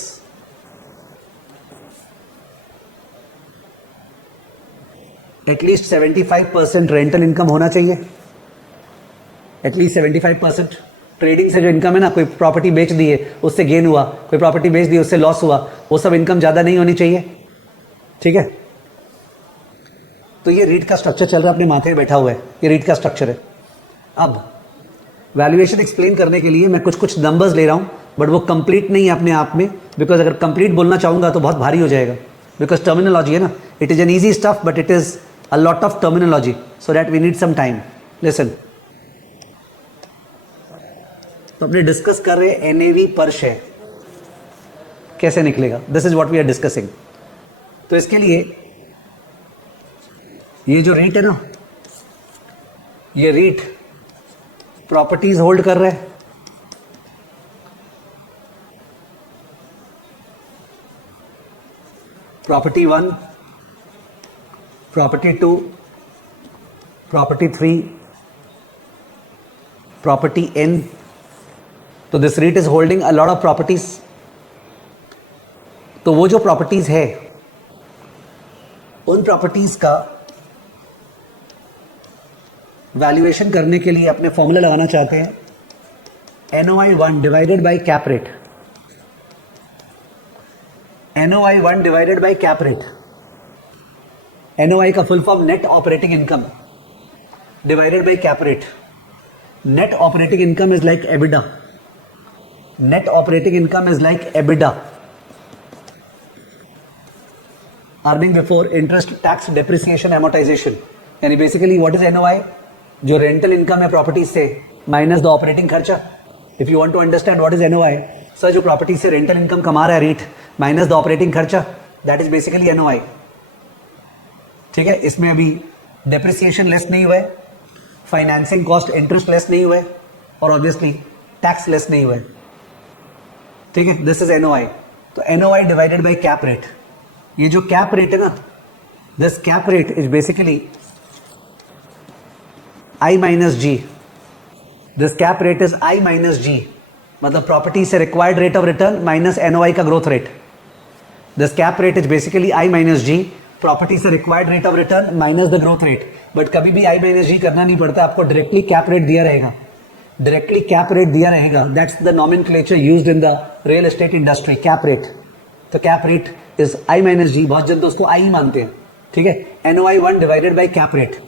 At least 75% rental income होना चाहिए, एटलीस्ट 75%। ट्रेडिंग से जो इनकम है ना, कोई प्रॉपर्टी बेच दी है उससे गेन हुआ, कोई प्रॉपर्टी बेच दी उससे लॉस हुआ, वो सब इनकम ज्यादा नहीं होनी चाहिए, ठीक है। तो ये रीट का स्ट्रक्चर चल रहा है, अपने माथे में बैठा हुआ है, ये रीट का स्ट्रक्चर है। अब वैल्यूएशन एक्सप्लेन करने के लिए मैं कुछ कुछ नंबर्स ले रहा हूं, बट वो कंप्लीट नहीं है अपने आप में, बिकॉज अगर कंप्लीट बोलना चाहूंगा तो बहुत भारी हो जाएगा, बिकॉज टर्मिनोलॉजी है ना, it is an easy stuff but it is a lot of terminology, so that we need some time. Listen, तो अपने डिस्कस कर रहे एनएवी पर शेयर कैसे निकलेगा, this is what we are discussing. तो इसके लिए ये जो रेट है ना, ये रेट प्रॉपर्टीज होल्ड कर रहे हैं, property 1, property 2, property 3, property N। तो this rate is holding a lot of properties. तो वो जो प्रॉपर्टीज है, उन प्रॉपर्टीज का वैल्यूएशन करने के लिए अपने फॉर्मूला लगाना चाहते हैं NOI1 divided by cap rate. NOI1 divided by cap rate. NOI का full form net operating income divided by cap rate. Net operating income is like EBITDA। Net operating income is like EBITDA, earning before interest, tax, depreciation, amortization. यानी basically what is NOI? जो rental income है properties से minus the operating खर्चा। If you want to understand what is NOI, sir जो property से rental income कमा रहा है रीट माइनस द ऑपरेटिंग खर्चा, दैट इज बेसिकली NOI, ठीक है। इसमें अभी डेप्रिसिएशन लेस नहीं हुआ है, फाइनेंसिंग कॉस्ट इंटरेस्ट लेस नहीं हुआ है, और ऑब्वियसली टैक्स लेस नहीं हुआ है, ठीक है। This is NOI। तो NOI divided by cap rate. ये जो कैप रेट है ना, this cap rate is basically I minus G. This cap rate is I minus G, मतलब प्रॉपर्टी से required rate of return minus NOI का growth rate. This cap rate is basically I minus G, property से required rate of return minus the growth rate. But कभी भी I minus जी करना नहीं पड़ता, आपको डायरेक्टली कैप रेट दिया रहेगा, डायरेक्टली कैप रेट दिया रहेगा। That's the nomenclature used in the real estate industry, cap rate. तो cap rate is I minus G, बहुत जन तो उसको I ही मानते हैं, ठीक है। NOI1 divided by cap rate.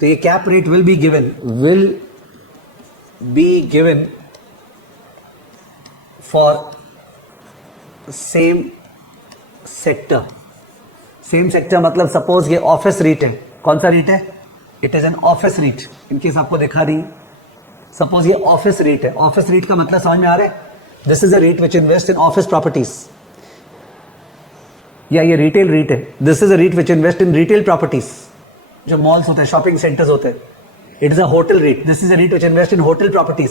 तो ये cap rate will be given for same sector. Same sector मतलब सपोज ये ऑफिस रीट है, कौन सा रीट है? It is an office REIT. In case आपको दिखा दी, सपोज ये ऑफिस रीट है। ऑफिस रीट का मतलब समझ में आ रहा है? This is a REIT which invest in office properties. या ये रिटेल रीट है, this is a REIT which invest in retail properties, जो मॉल्स होते हैं, शॉपिंग सेंटर्स होते हैं। It is a hotel REIT, this is a REIT which invest in hotel properties.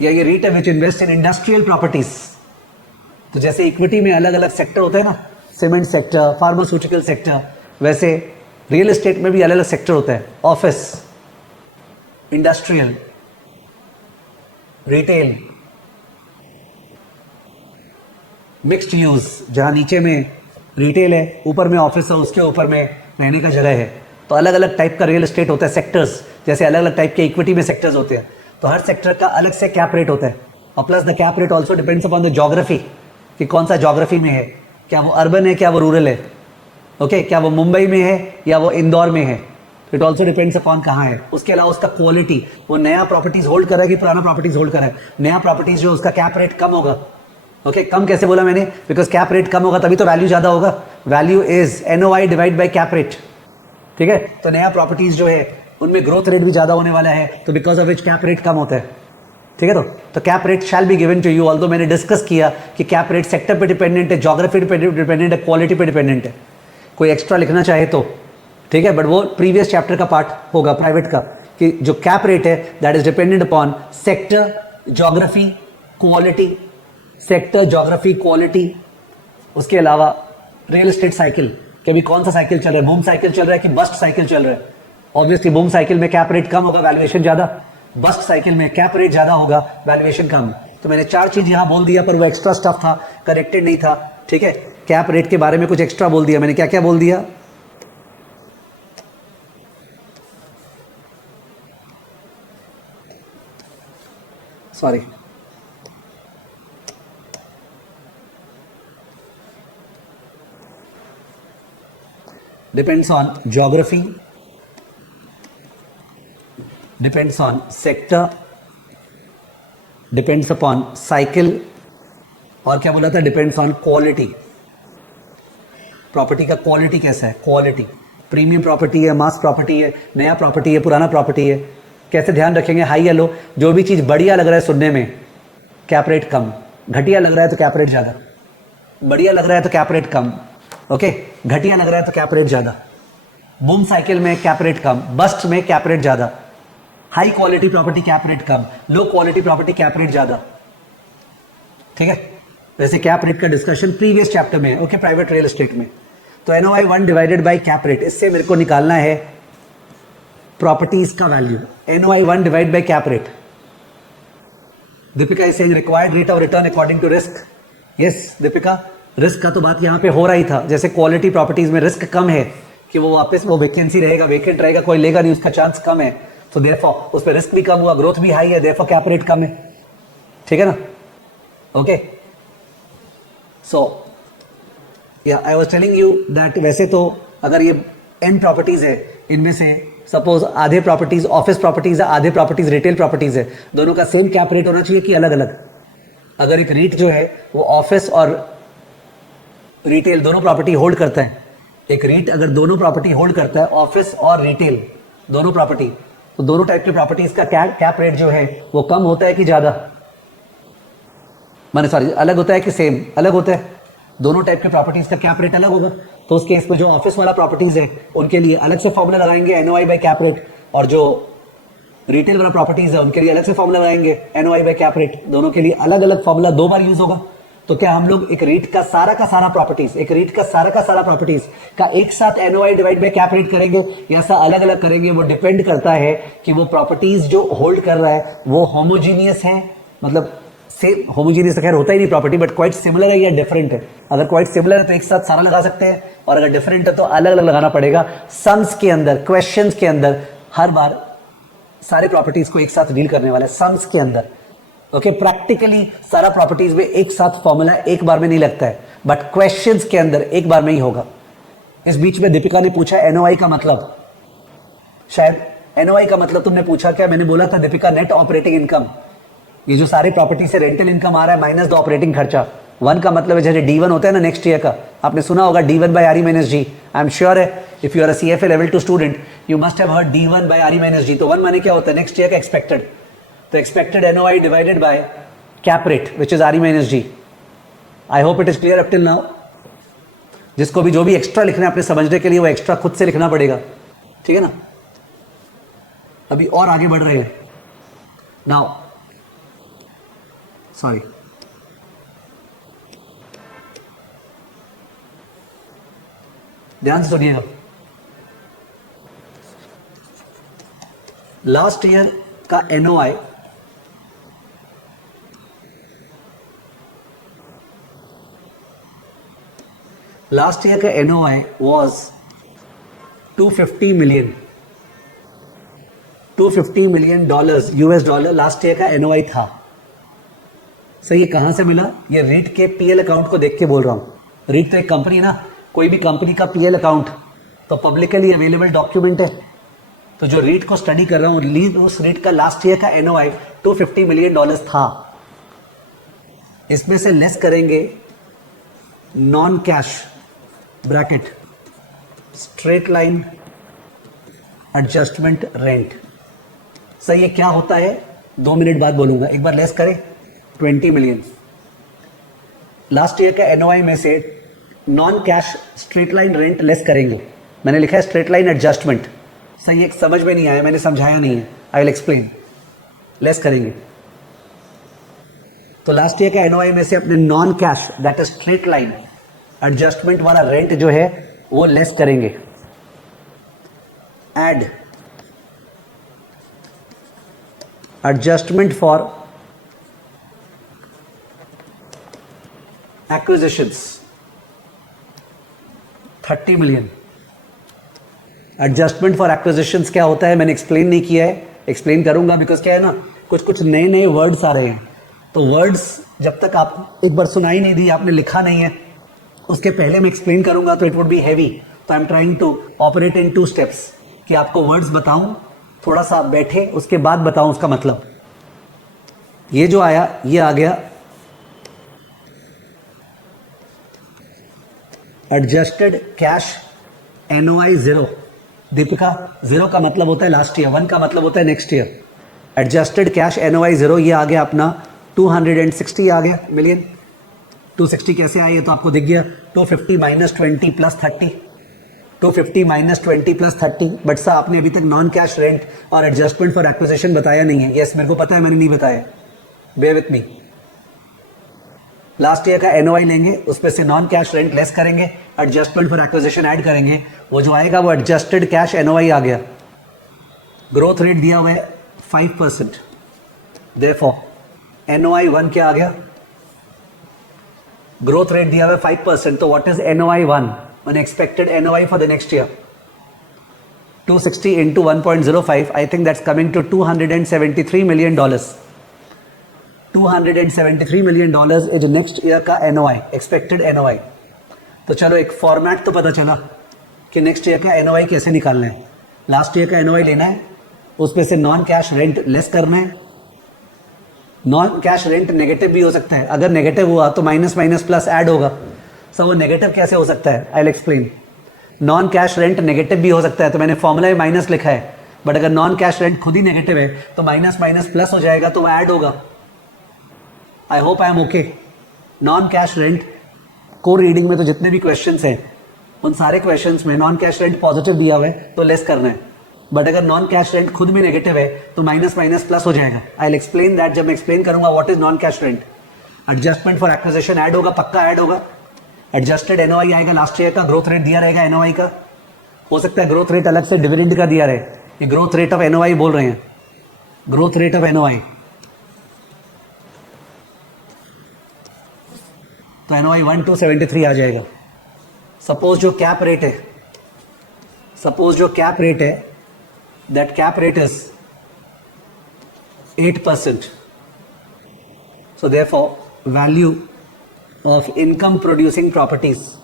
या ये रीट है which invest in industrial properties. तो जैसे इक्विटी में अलग अलग सेक्टर होते हैं ना, सीमेंट सेक्टर, फार्मास्यूटिकल सेक्टर, वैसे रियल एस्टेट में भी अलग अलग सेक्टर होता है, office, industrial, retail, mixed use, जहां नीचे में रिटेल है, ऊपर में ऑफिस है, उसके ऊपर में रहने का जगह है। तो अलग अलग टाइप का रियल एस्टेट होता है, सेक्टर्स, जैसे अलग अलग टाइप के इक्विटी में सेक्टर्स होते हैं। तो हर सेक्टर का अलग से कैप रेट होता है, और plus the cap rate also depends upon the geography, कि कौन सा ज्योग्राफी में है, क्या वो अर्बन है, क्या वो रूरल है, ओके, क्या वो मुंबई में है या वो इंदौर में है। इट ऑल्सो डिपेंड्स अपॉन कहाँ है। उसके अलावा उसका क्वालिटी, वो नया प्रॉपर्टीज होल्ड कर रहा है कि पुराना प्रॉपर्टीज होल्ड कर रहा है। नया प्रॉपर्टीज जो उसका कैप रेट कम होगा, ओके, कम कैसे बोला मैंने? बिकॉज कैप रेट कम होगा तभी तो वैल्यू ज्यादा होगा। Value is NOI divide by cap rate, ठीक है। तो नया प्रॉपर्टीज जो है उनमें ग्रोथ रेट भी ज्यादा होने वाला है, तो because of which cap rate कम होता है, ठीक है। तो cap rate shall be given to you, although मैंने डिस्कस किया कि कैप रेट सेक्टर पे डिपेंडेंट है, ज्योग्राफी पे डिपेंडेंट है, क्वालिटी पे डिपेंडेंट है। कोई एक्स्ट्रा लिखना चाहे तो, ठीक है, बट वो प्रीवियस चैप्टर का पार्ट होगा प्राइवेट का, कि जो कैप रेट है that is dependent upon sector, geography, quality, sector, geography, quality. उसके अलावा रियल एस्टेट साइकिल, कि अभी कौन सा साइकिल चल रहा है, बूम साइकिल चल रहा है कि बस्ट साइकिल चल रहा है। ऑब्वियसली बूम साइकिल में कैप रेट कम होगा, वैल्यूएशन ज्यादा। बस्ट साइकिल में कैप रेट ज्यादा होगा, वैल्यूएशन कम। तो मैंने 4 चीज यहां बोल दिया, पर वो एक्स्ट्रा स्टफ था, करेक्टेड नहीं था, ठीक है। कैप रेट के बारे में कुछ एक्स्ट्रा बोल दिया मैंने। क्या क्या बोल दिया? Sorry, depends on geography, depends on sector, depends upon cycle, और क्या बोला था? Depends on quality. प्रॉपर्टी का क्वालिटी कैसा है? क्वालिटी, प्रीमियम प्रॉपर्टी है, मास प्रॉपर्टी है, नया प्रॉपर्टी है, पुराना प्रॉपर्टी है, कैसे ध्यान रखेंगे? हाई या लो? जो भी चीज बढ़िया लग रहा है सुनने में, कैप रेट कम। घटिया लग रहा है तो कैप रेट ज्यादा। बढ़िया लग रहा है तो कैप रेट कम, ओके। घटिया लग रहा है तो कैप रेट ज्यादा। बूम साइकिल में कैप रेट कम, बस्ट में कैप रेट ज्यादा। High quality property cap rate कम, low quality property cap rate ज्यादा, ठीक है। वैसे कैप रेट का डिस्कशन प्रीवियस चैप्टर में है, ओके, प्राइवेट रियल एस्टेट में। तो NOI 1 divided by cap rate, इससे मेरे को निकालना है प्रॉपर्टीज का value. NOI 1 divide by cap rate. Deepika is saying required rate of return according to risk. Yes Deepika, risk का तो बात यहां पे हो रहा ही था। जैसे क्वालिटी प्रॉपर्टीज में रिस्क कम है कि वो वापस वो वैकेंसी रहेगा, वेकेंट रहेगा, कोई लेगा नहीं, उसका चांस कम है, तो देयरफॉर उस पर रिस्क भी कम हुआ, ग्रोथ भी हाई है, देयरफॉर कैप रेट कम है, ठीक है ना, ओके। सो या I was telling you that वैसे तो अगर ये n प्रॉपर्टीज है, इनमें से सपोज आधे प्रॉपर्टीज ऑफिस प्रॉपर्टीज है, आधे प्रॉपर्टीज रिटेल प्रॉपर्टीज है, दोनों का सेम कैप रेट होना चाहिए कि अलग अलग? अगर एक रीट जो है वो ऑफिस और रिटेल दोनों प्रॉपर्टी होल्ड करता है, एक रीट अगर दोनों प्रॉपर्टी होल्ड करता है, ऑफिस और रिटेल दोनों प्रॉपर्टी, तो दोनों टाइप के प्रॉपर्टीज का कैप रेट जो है वो कम होता है कि ज्यादा? माने सॉरी, अलग होता है कि सेम? अलग होता है। दोनों टाइप के प्रॉपर्टीज का कैप रेट अलग होगा। तो उस केस में जो ऑफिस वाला प्रॉपर्टीज है उनके लिए अलग से फॉर्मूला लगाएंगे एनओआई बाय कैप रेट, और जो रिटेल वाला प्रॉपर्टीज है उनके लिए अलग से फॉर्मूला लगाएंगे एनओआई बाय कैप रेट। दोनों के लिए अलग अलग फॉर्मूला 2 बार यूज होगा। तो क्या हम लोग एक रीट का सारा प्रॉपर्टीज, एक रीट का सारा प्रॉपर्टीज का एक साथ NOI divide by cap rate करेंगे या ऐसा अलग अलग करेंगे? वो डिपेंड करता है कि वो प्रॉपर्टीज जो होल्ड कर रहा है वो होमोजीनियस है, मतलब सेम होमोजीनियस खैर होता ही नहीं प्रॉपर्टी, बट क्वाइट सिमिलर है या डिफरेंट है। अगर क्वाइट सिमिलर है तो एक साथ सारा लगा सकते हैं, और अगर डिफरेंट है तो अलग अलग लगाना पड़ेगा। सम्स के अंदर, क्वेश्चंस के अंदर हर बार सारे प्रॉपर्टीज को एक साथ डील करने वाला है सम्स के अंदर, ओके। प्रैक्टिकली सारा प्रॉपर्टीज में एक साथ फॉर्मूला एक बार में नहीं लगता है, बट क्वेश्चंस के अंदर एक बार में ही होगा। इस बीच में दीपिका ने पूछा एनओआई का मतलब, शायद एनओआई का मतलब तुमने पूछा क्या? मैंने बोला था दीपिका नेट ऑपरेटिंग इनकम, ये जो सारे प्रॉपर्टी से रेंटल इनकम आ रहा है माइनस द ऑपरेटिंग खर्चा। 1 का मतलब है जैसे D1 होता है ना नेक्स्ट ईयर का, आपने सुना होगा D1 by RE minus G। I am sure है if you are a CFA level 2 student you must have heard D1 by RE minus G। तो 1 माने क्या होता है? नेक्स्ट ईयर का एक्सपेक्टेड। तो expected NOI divided by cap rate which is RE minus G। I hope it is clear up till now. जिसको भी जो भी एक्स्ट्रा लिखना है अपने समझने के लिए वो एक्स्ट्रा खुद से लिखना पड़ेगा, ठीक है ना। अभी और आगे बढ़ रहे हैं नाउ, सॉरी ध्यान से सुनिएगा। लास्ट ईयर का एनओआई लास्ट ईयर का NOI was 250 million, $250 million US dollar last year का एनओआई था। सही, ये कहां से मिला? ये रीट के पीएल अकाउंट को देख के बोल रहा हूं। रीट तो एक कंपनी ना, कोई भी कंपनी का पीएल अकाउंट तो पब्लिकली अवेलेबल डॉक्यूमेंट है। तो जो रीट को स्टडी कर रहा हूं, उस रीट का लास्ट ईयर का एनओआई $250 मिलियन था। इसमें से लेस करेंगे non cash bracket straight line adjustment rent. सही, ये क्या होता है 2 मिनट बाद बोलूंगा, एक बार लेस करें 20 मिलियन। लास्ट ईयर का एनओआई में से non cash straight line rent less करेंगे। मैंने लिखा है स्ट्रेट लाइन एडजस्टमेंट। सही, एक समझ में नहीं आया, मैंने समझाया नहीं है, आई विल एक्सप्लेन। लेस करेंगे तो लास्ट ईयर का एनओआई में से अपने non cash that is straight line adjustment वाला रेंट जो है वो लेस करेंगे। Add adjustment for acquisitions 30 million. Adjustment for acquisitions क्या होता है मैंने एक्सप्लेन नहीं किया है, एक्सप्लेन करूंगा, बिकॉज क्या है ना, कुछ कुछ नए नए वर्ड्स आ रहे हैं, तो वर्ड्स जब तक आप एक बार सुनाई नहीं दी, आपने लिखा नहीं है, उसके पहले मैं एक्सप्लेन करूंगा तो इट वुड बी हैवी। तो I am trying to operate in 2 steps कि आपको वर्ड्स बताऊं, थोड़ा सा आप बैठे, उसके बाद बताऊं उसका मतलब। ये जो आया, ये आ गया एडजस्टेड कैश एनओआई 0। दीपिका, 0 का मतलब होता है लास्ट ईयर, 1 का मतलब होता है next year. Adjusted cash NOI 0, ये आ गया अपना 260 आ गया मिलियन। 260 कैसे आया, ये तो आपको दिख गया, 250 minus 20 plus 30, 250 minus 20 plus 30। But sir आपने अभी तक नॉन कैश रेंट और एडजस्टमेंट फॉर एक्विजिशन बताया नहीं है। यस, मेरे को पता है, मैंने नहीं बताया, bear with me. Last year का एनओआई लेंगे, उसपे से नॉन कैश रेंट लेस करेंगे, एडजस्टमेंट फॉर एक्विजिशन ऐड करेंगे, वो जो आएगा वो एडजस्टेड कैश एनओआई आ गया। ग्रोथ रेट दिया हुआ है 5%, देयरफॉर एनओआई 1 क्या आ गया, ग्रोथ रेट दिया हुआ है 5%, तो व्हाट इज एनओआई 1, मैंने expected NOI for the next year 260 into 1.05, I think that's coming to $273 million. $273 million is next year का एनओआई, एक्सपेक्टेड एनओआई। तो चलो एक फॉर्मेट तो पता चला कि नेक्स्ट ईयर का एनओआई कैसे निकालना है। लास्ट ईयर का एनओआई लेना है, उसपे से नॉन कैश रेंट लेस करना है। नॉन कैश रेंट नेगेटिव भी हो सकता है, अगर नेगेटिव हुआ तो माइनस माइनस प्लस ऐड होगा। सो वो नेगेटिव कैसे हो सकता है, I will explain. Non cash rent negative भी हो सकता है, तो मैंने फॉर्मूला में माइनस लिखा है, बट अगर नॉन कैश रेंट खुद ही नेगेटिव है तो माइनस माइनस प्लस हो जाएगा, तो वो ऐड होगा। I hope I am okay. Non cash rent core reading में तो जितने भी क्वेश्चंस हैं उन सारे क्वेश्चंस में नॉन कैश रेंट पॉजिटिव दिया हुआ है तो लेस करना है, बट अगर नॉन कैश रेंट खुद में नेगेटिव है तो माइनस माइनस प्लस हो जाएगा। आई विल एक्सप्लेन दैट जब मैं एक्सप्लेन करूंगा what is non cash rent. Adjustment for acquisition add होगा, पक्का ऐड होगा। एडजस्टेड एनओआई आएगा, लास्ट ईयर का ग्रोथ रेट दिया रहेगा एनओआई का। हो सकता है ग्रोथ रेट अलग से डिविडेंड का दिया रहे, ये ग्रोथ रेट ऑफ एनओआई बोल रहे हैं, ग्रोथ रेट ऑफ एनओआई। तो एनओआई 1273 आ जाएगा। सपोज जो कैप रेट है, सपोज जो कैप रेट है, that cap rate is 8%. So therefore value of income producing properties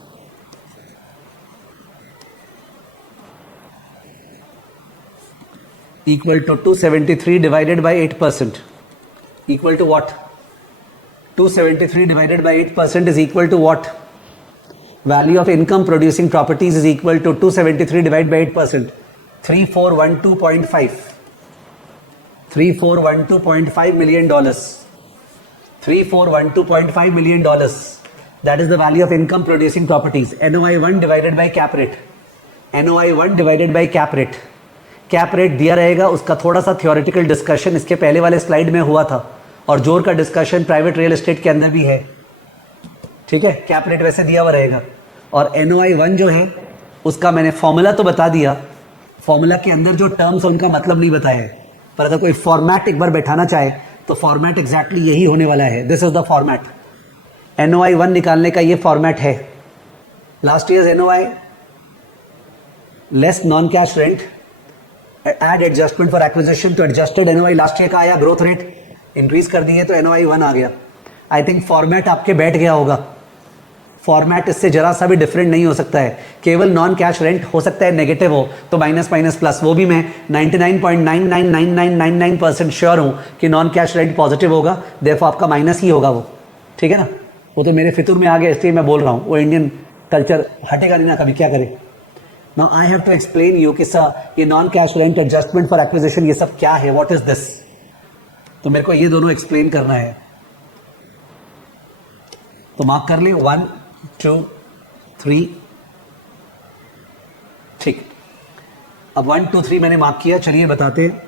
equal to 273 divided by 8%, equal to what? 273 divided by 8% is equal to what? Value of income producing properties is equal to 273 divided by 8%, 3412.5. $3412.5 million. $3412.5 million. That is the value of income producing properties. NOI 1 divided by cap rate. NOI 1 divided by cap rate. Cap rate दिया रहेगा, उसका थोड़ा सा theoretical discussion इसके पहले वाले slide में हुआ था, और जोर का डिस्कशन प्राइवेट रियल एस्टेट के अंदर भी है। ठीक है, कैप रेट वैसे दिया हुआ रहेगा। और NOI 1 जो है उसका मैंने फॉर्मूला तो बता दिया, फॉर्मूला के अंदर जो टर्म्स उनका मतलब नहीं बताया है, पर अगर कोई फॉर्मेट एक बार बैठाना चाहे तो फॉर्मेट एग्जैक्टली यही होने वाला है। This is the format. NOI 1 निकालने का ये फॉर्मेट है। Last year NOI less non cash rent, add adjustment for acquisition to adjusted NOI। Last year का आया, ग्रोथ रेट इंक्रीज कर दिए तो NOI 1 आ गया। आई थिंक फॉर्मेट आपके बैठ गया होगा। फॉर्मेट इससे जरा सा भी डिफरेंट नहीं हो सकता है। केवल नॉन कैश रेंट हो सकता है नेगेटिव हो तो माइनस माइनस प्लस, वो भी मैं 99.999999% श्योर हूं कि नॉन कैश रेंट पॉजिटिव होगा, देयरफॉर आपका माइनस ही होगा वो। ठीक है ना, वो तो मेरे फितूर में आ गया इसलिए मैं बोल रहा हूं, वो इंडियन कल्चर हटेगा नहीं ना कभी, क्या करे। Now I have to explain you कि सर ये non cash rent, adjustment for acquisition, ये सब क्या है, व्हाट इज दिस। तो मेरे को ये दोनों एक्सप्लेन करना है, तो मार्क कर ली 1 2 3। ठीक, अब 1 2 3 मैंने मार्क किया, चलिए बताते हैं।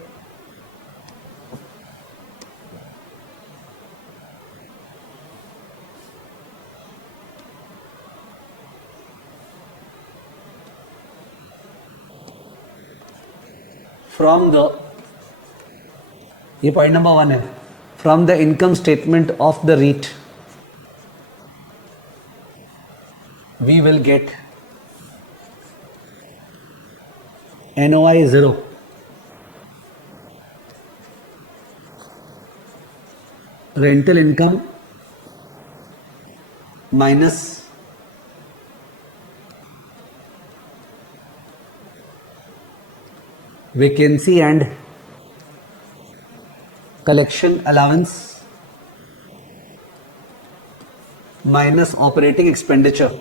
फ्रॉम द ये पॉइंट नंबर 1 है. From the income statement of the REIT we will get NOI 0. Rental income minus vacancy and collection allowance minus operating expenditure.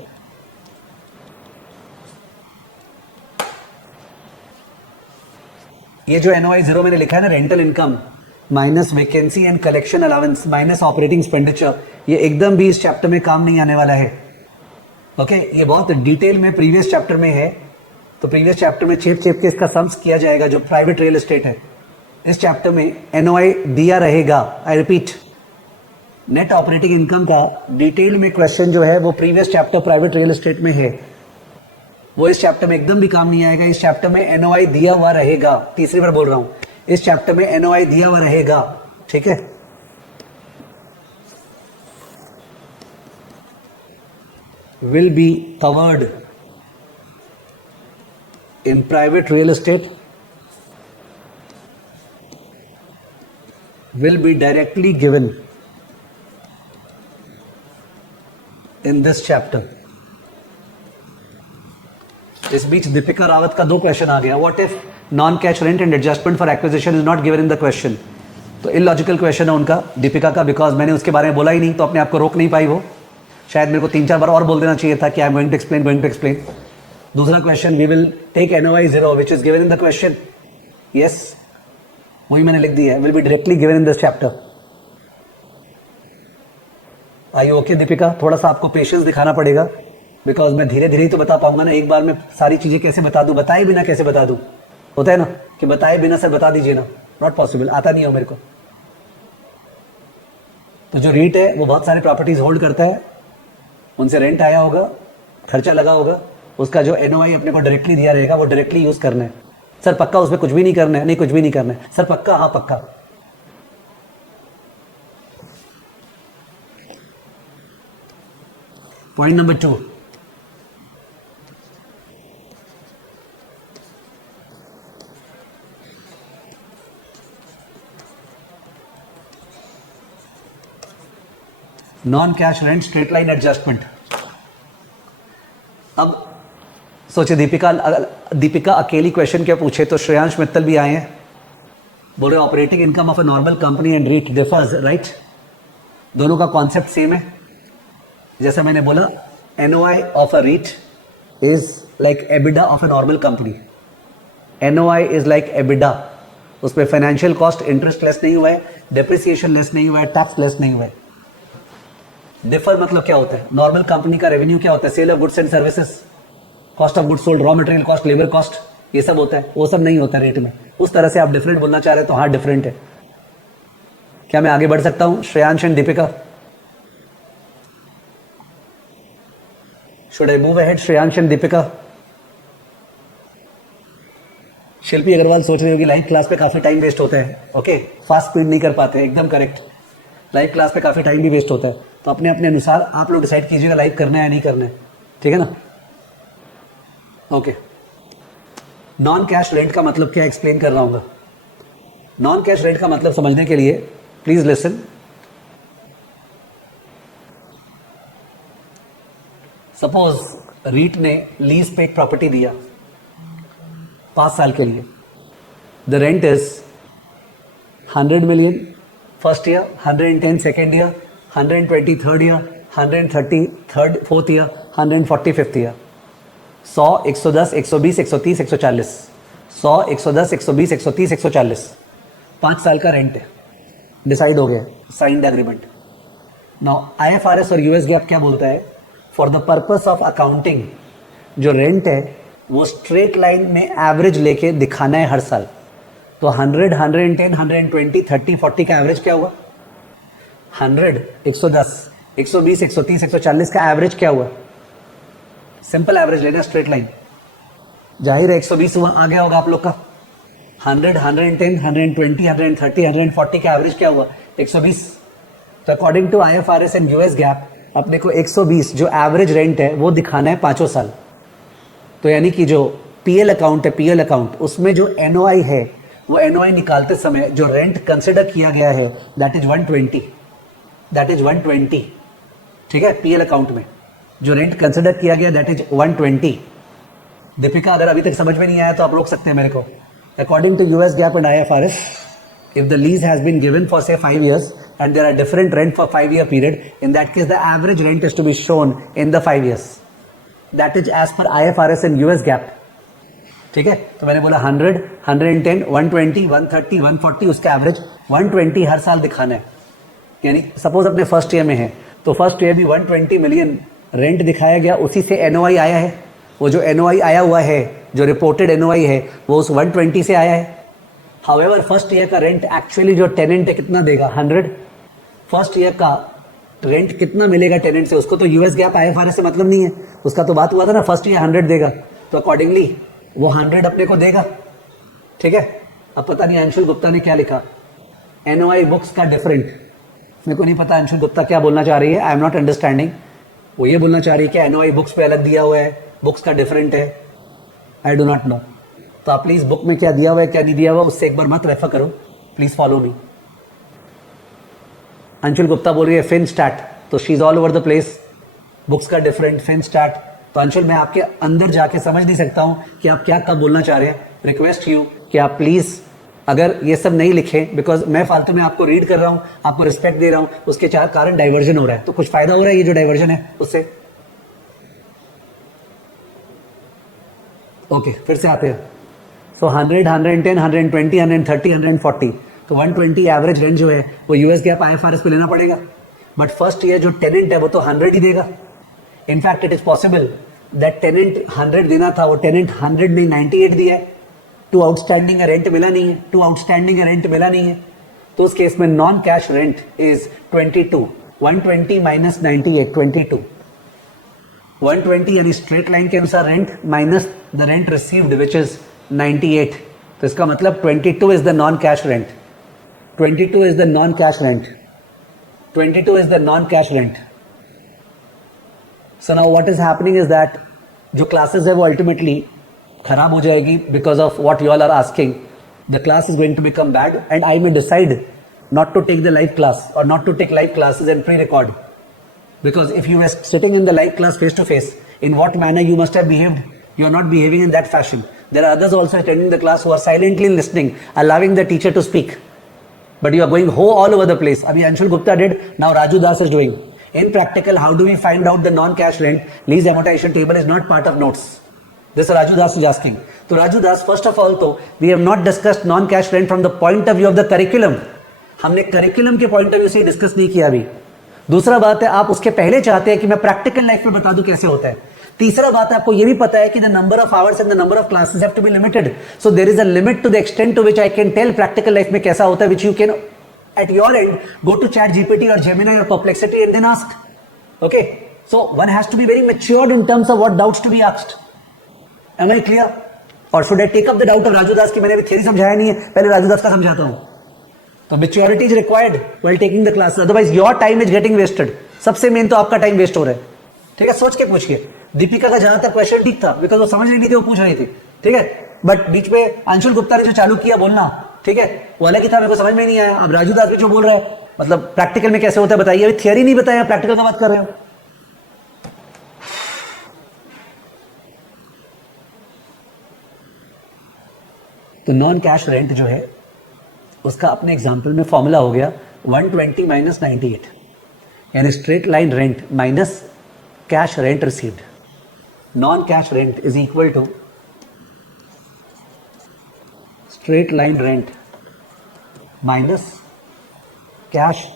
ये जो NOI 0 मैंने लिखा है ना, rental income minus vacancy and collection allowance minus operating expenditure, ये एकदम भी इस चैप्टर में काम नहीं आने वाला है. ओके ये बहुत डिटेल में प्रीवियस चैप्टर में है, तो प्रीवियस चैप्टर में चेप के इसका सम्स किया जाएगा जो प्राइवेट रियल एस्टेट है. इस चैप्टर में NOI दिया रहेगा. I repeat, net operating income का डिटेल में क्वेश्चन जो है वो previous chapter private real estate में है, वो इस चैप्टर में एकदम भी काम नहीं आएगा. इस चैप्टर में NOI दिया हुआ रहेगा. तीसरी बार बोल रहा हूं, इस चैप्टर में NOI दिया हुआ रहेगा. ठीक है, will be covered in private real estate, will be directly given in this chapter. इस बीच दीपिका रावत का 2 क्वेश्चन आ गया. What if non cash rent and adjustment for acquisition is not given in the question. तो illogical question है उनका, दीपिका का, because मैंने उसके बारे में बोला ही नहीं, तो अपने आप को रोक नहीं पाई वो. शायद मेरे को 3-4 बार और बोल देना चाहिए था कि I am going to explain. दूसरा question, we will take NOI 0 which is given in the question. Yes, वही मैंने लिख दिया है, will be directly given in this chapter. I okay Deepika, थोड़ा सा आपको पेशेंस दिखाना पड़ेगा, बिकॉज मैं धीरे धीरे ही तो बता पाऊंगा ना. एक बार में सारी चीजें कैसे बता दूं, बताए बिना कैसे बता दूं. होता है ना कि बताए बिना सर बता दीजिए ना, नॉट पॉसिबल, आता नहीं हो मेरे को. तो जो रीट है वो बहुत सारे प्रॉपर्टीज होल्ड करता है, उनसे रेंट आया होगा, खर्चा लगा होगा, उसका जो NOI अपने को डायरेक्टली दिया रहेगा वो डायरेक्टली यूज करना है. सर पक्का उसमें कुछ भी नहीं करना है? नहीं, कुछ भी नहीं करना है. सर पक्का? हाँ पक्का. Point number 2, non cash rent straight line adjustment. अब सोचिए दीपिका अकेली क्वेश्चन क्या पूछे, तो श्रेयांश मित्तल भी आए हैं, बोल रहे operating income of a normal company and REIT differs, right. दोनों का कॉन्सेप्ट सेम है. जैसा मैंने बोला, NOI of a REIT is like EBITDA of a normal company. NOI is like EBITDA, उसमें फाइनेंशियल कॉस्ट इंटरेस्ट लेस नहीं हुआ है, डेप्रिसिएशन लेस नहीं हुआ है, टैक्स लेस नहीं हुआ है. डिफर मतलब क्या होता है, नॉर्मल कंपनी का रेवेन्यू क्या होता है, sale of goods and services, cost of goods sold, raw material cost, labour cost, ये सब होता है. वो सब नहीं होता रेट में. उस तरह से आप डिफरेंट बोलना चाह रहे हैं तो हाँ डिफरेंट है. क्या मैं आगे बढ़ सकता हूं Shreyansh and Deepika? Should I move ahead Shreyansh and Deepika? Shilpi Agarwal सोच रही होगी लाइव क्लास पे काफी टाइम वेस्ट होता है. ओके, फास्ट स्पीड नहीं कर पाते, एकदम करेक्ट. लाइव क्लास पे काफी टाइम भी वेस्ट होता है, तो अपने अपने अनुसार आप लोग डिसाइड कीजिएगा लाइव करना है या नहीं करना है. ठीक है ना? ओके. नॉन कैश रेंट का मतलब क्या एक्सप्लेन कर रहा हूं. नॉन कैश रेंट का मतलब समझने के लिए प्लीज लिसन. सपोज रीट ने लीज पे एक प्रॉपर्टी दिया 5 साल के लिए. The rent is 100 million first year, 110 second year, 120 third year, 130 third fourth year, 140 fifth year. 100, 110, 120, 130, 140. 100, 110, 120, 130, 140. 5 साल का रेंट है, डिसाइड हो गया, साइंड एग्रीमेंट. नाउ IFRS और US GAAP क्या बोलता है, for the purpose of accounting जो रेंट है वो स्ट्रेट लाइन में एवरेज लेके दिखाना है हर साल. तो 100, 110, 120, 30, 40 का एवरेज क्या हुआ? 100, 110, 120, 130, 140 का एवरेज क्या हुआ? सिंपल एवरेज लेना, स्ट्रेट लाइन. जाहिर है 120 हुआ, आ गया होगा आप लोग का. 100, 110, 120, 130, 140 का एवरेज क्या हुआ? 120। तो according to IFRS and US GAAP अपने को 120 जो एवरेज रेंट है वो दिखाना है 5 साल। तो यानी कि जो PL अकाउंट है, PL अकाउंट, उसमें जो NOI है वो NOI निकालते समय जो रेंट कंसिडर किया गया है दैट इज 120, दैट इज 120। ठीक है, PL अकाउंट में जो रेंट कंसिडर किया गया दैट इज 120। दीपिका अगर अभी तक समझ में नहीं आया तो आप रोक सकते हैं मेरे को। According to US GAAP and IFRS, if the lease has been given for say 5 years and there are different rent for 5-year period, in that case the average rent is to be shown in the 5 years. That is as per IFRS and US gap. ठीक है, तो मैंने बोला 100, 110, 120, 130, 140, उसका average 120 हर साल दिखाना है। यानी सपोज अपने फर्स्ट ईयर में है तो फर्स्ट ईयर भी 120 मिलियन रेंट दिखाया गया, उसी से NOI आया है। वो जो NOI आया हुआ है, जो रिपोर्टेड NOI है वो उस 120 से आया है। हाउएवर फर्स्ट ईयर का रेंट एक्चुअली जो टेनेंट है कितना देगा? 100। फर्स्ट ईयर का रेंट कितना मिलेगा टेनेंट से, उसको तो US गैप IFRS से मतलब नहीं है। उसका तो बात हुआ था ना फर्स्ट ईयर 100 देगा, तो अकॉर्डिंगली वो 100 अपने को देगा। ठीक है, अब पता नहीं अंशुल गुप्ता ने क्या लिखा, NOI बुक्स का डिफरेंट। मेरे को नहीं पता अंशुल गुप्ता क्या बोलना चाह रही है, आई एम नॉट अंडरस्टैंडिंग। वो ये बोलना चाह रही है कि NOI बुक्स पे अलग दिया हुआ है, बुक्स का डिफरेंट है। I do not know. तो आप प्लीज बुक में क्या दिया हुआ है क्या नहीं दिया हुआ उससे एक बार मत रेफर करो, please follow me. Anshul Gupta बोल रही है फिन स्टैट, तो she is all over the place. Books का डिफरेंट, फिन स्टैट। तो अंशुल मैं आपके अंदर जाके समझ नहीं सकता हूं कि आप क्या कब बोलना चाह रहे हैं। रिक्वेस्ट यू कि आप प्लीज अगर ये सब नहीं लिखे, बिकॉज मैं फालतू में आपको रीड कर रहा हूं, आपको रिस्पेक्ट दे रहा हूं, उसके चार कारण डाइवर्जन हो रहा है, तो कुछ फायदा हो रहा है ये जो डाइवर्जन है उससे। ओके, फिर से आते हैं। सो 100, 110, 120, 130, 140, तो 120 एवरेज रेंज जो है वो US गैप IFRS पे लेना पड़ेगा। बट फर्स्ट ईयर जो टेनेंट है वो तो 100 ही देगा। In fact it is possible that tenant 100 देना था, वो टेनेंट 100 में 98 दिया है। टू आउटस्टैंडिंग रेंट मिला नहीं है, टू आउटस्टैंडिंग रेंट मिला नहीं है, तो उस केस में non cash rent is 22। 120 minus 98, 22। 120 यानी स्ट्रेट लाइन के अनुसार rent minus the rent received which is 98। तो इसका मतलब 22 is the non cash rent, 22 is the non cash rent, 22 is the non cash rent. So now what is happening is that जो classes है वो ultimately खराब हो जाएगी because of what you all are asking. The class is going to become bad and I may decide not to take the live class or not to take live classes and pre record, because if you were sitting in the live class face to face, in what manner you must have behaved? You are not behaving in that fashion. There are others also attending the class who are silently listening, allowing the teacher to speak, but you are going all over the place. Abhi Anshul Gupta did, now Raju Das is doing. In practical, how do we find out the non-cash rent? Lease amortization table is not part of notes. This Raju Das is asking. So Raju Das, first of all, we have not discussed non-cash rent from the point of view of the curriculum. हमने curriculum के point of view से discuss नहीं किया अभी। दूसरा बात है आप उसके पहले चाहते हैं कि मैं प्रैक्टिकल लाइफ में बता दूं कैसे होता है। तीसरा बात है आपको ये भी पता है कि the number of hours and the number of classes have to be limited, so there is a limit to the extent to which I can tell practical life में कैसा होता है, which you can at your end go to ChatGPT और Gemini और Perplexity and then ask. Okay, so one has to be very matured in terms of what doubts to be asked. M I clear? और should I take up the doubt of Raju Das की मैंने अभी theory समझाया नहीं है, पहले राजू दास का समझाता हूं। तो maturity is required while taking the class, otherwise your time is getting wasted. सबसे मेन तो आपका टाइम वेस्ट हो रहा है। ठीक है, सोच के पूछिए। दीपिका का जहां तक क्वेश्चन ठीक था बिकॉज वो समझ नहीं थी, वो पूछ रही थी। ठीक है, बट बीच में अंशुल गुप्ता ने जो चालू किया बोलना, ठीक है, वो अलग ही था, मेरे को समझ में नहीं आया। अब राजू दास भी जो बोल रहा है मतलब प्रैक्टिकल में कैसे होता है बताइए। अभी थियरी नहीं बताया, प्रैक्टिकल का बात कर रहे हो। तो नॉन कैश रेंट जो है उसका अपने एग्जाम्पल में फॉर्मूला हो गया 120 माइनस 98, यानी straight line rent minus cash rent received. Non cash rent is equal to straight line rent minus cash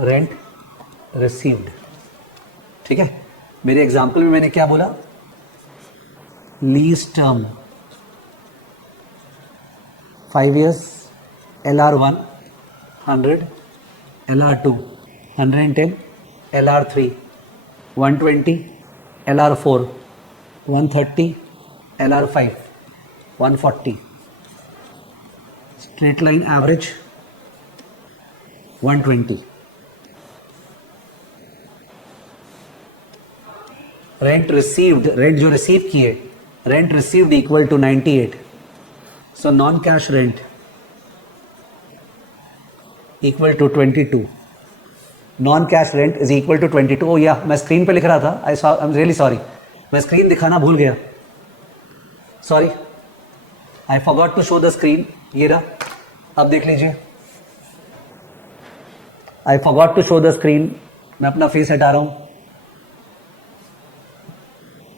rent received. ठीक है, मेरे एग्जाम्पल में मैंने क्या बोला, lease term 5 years, LR1 100, LR2 110, LR3 120, LR4 130, LR5 140, straight line average 120, rent received, rent जो receive किए, rent received equal to 98, so non cash rent equal to 22, non cash rent is equal to 22। ओ या मैं screen पे लिख रहा था, I am really sorry, मैं स्क्रीन दिखाना भूल गया, sorry, I forgot to show the screen. ये रहा, अब देख लीजिए, I forgot to show the screen, मैं अपना फेस हटा रहा हूं,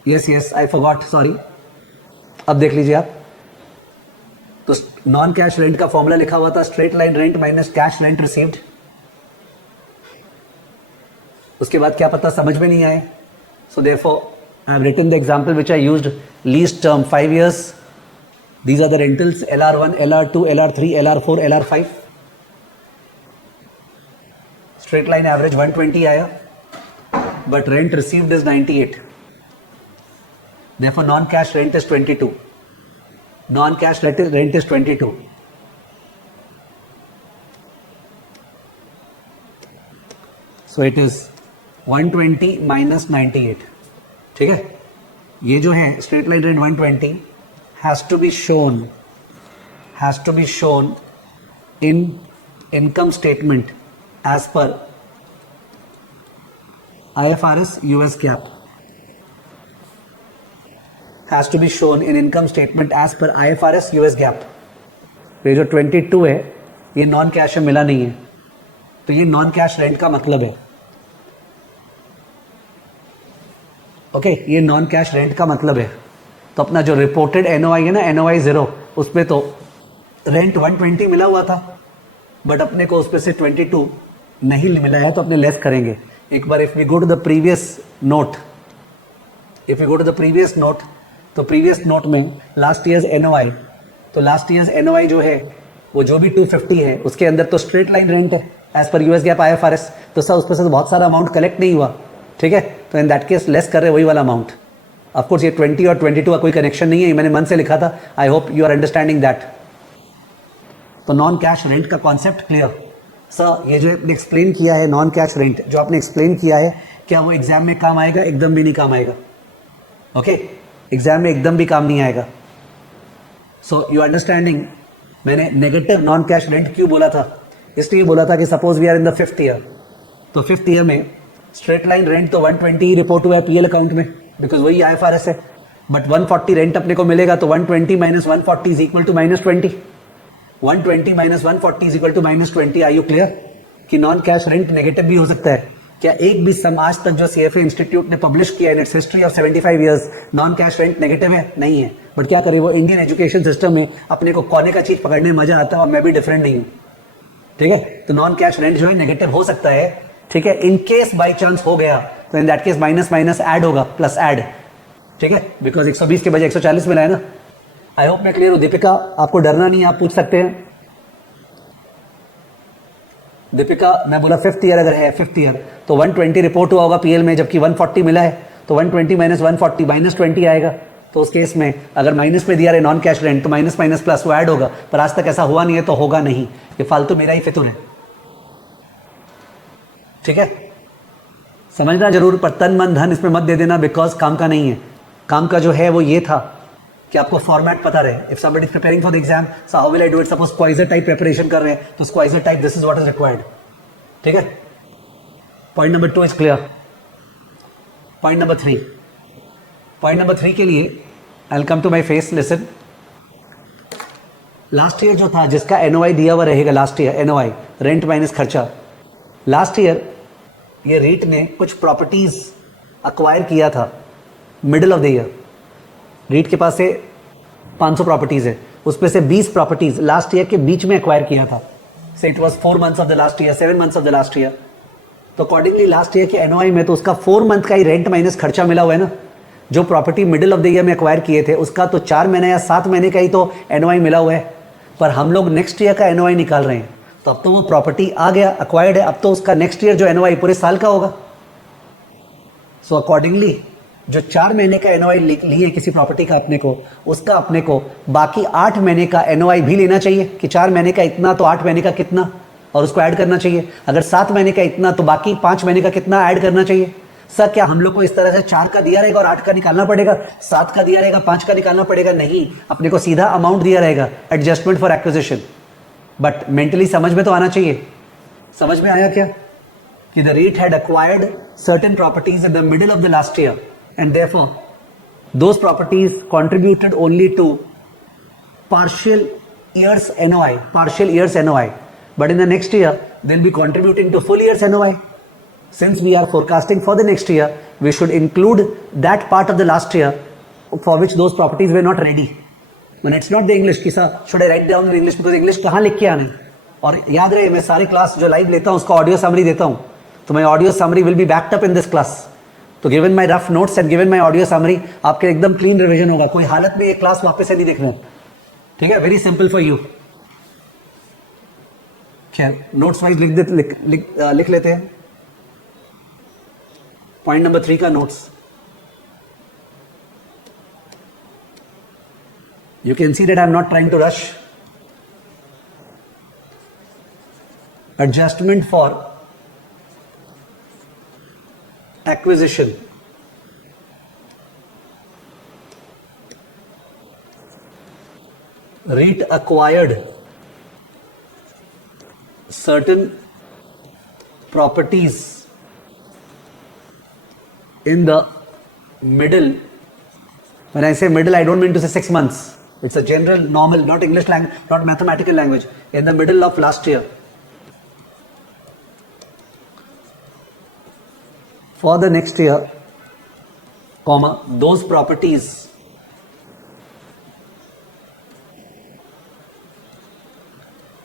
यस आई फॉरगॉट, सॉरी। अब देख लीजिए आप, तो नॉन कैश रेंट का फॉर्मूला लिखा हुआ था straight line rent minus cash rent received. उसके बाद क्या पता समझ में नहीं आए, so therefore I have written the example which I used, lease term 5 years, these are the rentals LR1, LR2, LR3, LR4, LR5, straight line average 120 आया, but rent received is 98, therefore non cash rent is 22, non cash rent is 22, so it is 120 minus 98, ठीक है। ये जो है straight line rent 120 has to be shown in income statement as per IFRS US GAAP, has to be shown in income statement as per IFRS US GAAP। ये जो 22 है ये non cash में मिला नहीं है, तो ये नॉन कैश रेंट का मतलब है, ओके ये नॉन कैश रेंट का मतलब है। तो अपना जो रिपोर्टेड एनओआई है ना, एनओआई 0, उसमें तो रेंट 120 मिला हुआ था, बट अपने को उसमें से 22 नहीं मिला है, तो अपने लेस करेंगे। एक बार if we go to the previous note, तो प्रीवियस नोट में लास्ट ईयर्स एनओआई, तो लास्ट ईयर्स एनओआई जो है वो जो भी 250 है, उसके अंदर तो स्ट्रेट लाइन रेंट है as per US GAAP IFRS, तो सर उसमें से तो बहुत सारा अमाउंट कलेक्ट नहीं हुआ, ठीक है, तो इन दैट केस लेस कर रहे वही वाला अमाउंट। ऑफकोर्स ये 20 और 22 का कोई कनेक्शन नहीं है, ये मैंने मन से लिखा था, I hope you are understanding that. तो नॉन कैश रेंट का कॉन्सेप्ट क्लियर। सर ये जो आपने एक्सप्लेन किया है नॉन कैश रेंट, जो आपने एक्सप्लेन किया है, क्या वो एग्जाम में काम आएगा? एकदम भी नहीं काम आएगा, ओके एग्जाम में एकदम भी काम नहीं आएगा। सो यू अंडरस्टैंडिंग, मैंने नेगेटिव नॉन कैश रेंट क्यों बोला था? इसलिए बोला था कि suppose we are in the 5th year, तो 5th ईयर में स्ट्रेट लाइन रेंट तो 120 रिपोर्ट हुआ है पीएल अकाउंट में, बिकॉज वही IFRS है, बट 140 रेंट अपने को मिलेगा, तो 120 minus 140 is equal to -20, 120 minus 140 is equal to -20। Are you clear कि नॉन कैश रेंट नेगेटिव भी हो सकता है? क्या एक भी सम आज तक जो CFA इंस्टीट्यूट ने पब्लिश किया in its history of 75 years non cash rent negative है? नहीं है, बट क्या करें, वो इंडियन एजुकेशन सिस्टम में अपने को कोने का चीज पकड़ने में मजा आता है, और मैं भी डिफरेंट नहीं हूं, ठीक है। तो नॉन कैश रेंट जो है नेगेटिव हो सकता है, ठीक है, इन केस बाई चांस हो गया तो in that case minus minus add होगा, प्लस ऐड, ठीक है, बिकॉज 120 के बजाय 140 मिला है ना। आई होप मैं क्लियर हूं। दीपिका, आपको डरना नहीं है, आप पूछ सकते हैं। दीपिका, मैं बोला 5th ईयर अगर है, 5th ईयर तो 120 रिपोर्ट हुआ होगा पीएल में, जबकि 140 मिला है, तो 120 माइनस 140 -20 आएगा। तो उस केस में अगर माइनस में दिया रहे नॉन कैश रेंट, तो माइनस माइनस प्लस वो ऐड होगा, पर आज तक ऐसा हुआ नहीं है, तो होगा नहीं, ये फालतू मेरा ही फितूर है, ठीक है। समझना जरूर, पर तन मन धन इसमें मत दे देना, बिकॉज काम का नहीं है। काम का जो है वो ये था कि आपको फॉर्मेट पता रहे। If somebody is preparing for the exam, so how will I do it? Suppose Schweser type preparation कर रहे हैं, तो Schweser type this is what is required, ठीक है। Point number 2 is clear. Point number 3 के लिए I will come to my face, listen. Last year जो था, जिसका एनओआई दिया हुआ रहेगा, last year NOI rent minus खर्चा, लास्ट ईयर ये रेट ने कुछ प्रॉपर्टीज अक्वायर किया था middle of the year. Rate के पास से 500 प्रॉपर्टीज है, उसमें से 20 प्रॉपर्टीज लास्ट ईयर के बीच में एक्वायर किया था। से it was 4 months of the last year, 7 months of the last year. तो अकॉर्डिंगली लास्ट ईयर के एनओआई में तो उसका 4 month का ही रेंट माइनस खर्चा मिला हुआ है ना। जो property middle of the year में एक्वायर किए थे, उसका तो 4 महीने या 7 महीने का ही तो एनओआई मिला हुआ है, पर हम लोग नेक्स्ट ईयर का एनओआई निकाल रहे हैं, तो अब तो वो प्रॉपर्टी आ गया, अक्वायर्ड है, अब तो उसका नेक्स्ट ईयर जो एनओआई पूरे साल का होगा। सो अकॉर्डिंगली जो 4 महीने का एनओआई लिए किसी प्रॉपर्टी का अपने को, उसका अपने को बाकी 8 महीने का एनओआई भी लेना चाहिए कि 4 महीने का इतना तो 8 महीने का कितना, और उसको ऐड करना चाहिए। अगर 7 महीने का इतना तो बाकी 5 महीने का कितना ऐड करना चाहिए। सर क्या हम लोग को इस तरह से 4 का दिया रहेगा और 8 का निकालना पड़ेगा, 7 का दिया रहेगा 5 का निकालना पड़ेगा? नहीं, अपने को सीधा अमाउंट दिया रहेगा, adjustment for acquisition. But mentally समझ में तो आना चाहिए। समझ में आया क्या कि the REIT had acquired certain properties in the middle of the last year and therefore those properties contributed only to partial years NOI, but in the next year they'll be contributing to full years NOI. Since we are forecasting for the next year, we should include that part of the last year for which those properties were not ready. When it's not the English, कि sir should I write down in English, because English कहाँ लिख के आने। और याद रहे, मैं सारी क्लास जो लाइव लेता हूँ उसका ऑडियो समरी देता हूँ, तो my audio summary will be backed up in this class. तो given my rough notes and given my audio summary, आपके एकदम क्लीन रिवीजन होगा, कोई हालत में ये क्लास वापस से नहीं देखना। ठीक है, वेरी सिंपल फॉर यू। खैर नोट्स वाइज लिख लेते हैं। पॉइंट नंबर 3 का notes, you can see that I'm not trying to rush. Adjustment for acquisition. REIT acquired certain properties in the middle. When I say middle, I don't mean to say 6 months. It's a general, normal, not English language, not mathematical language. In the middle of last year. For the next year, comma, those properties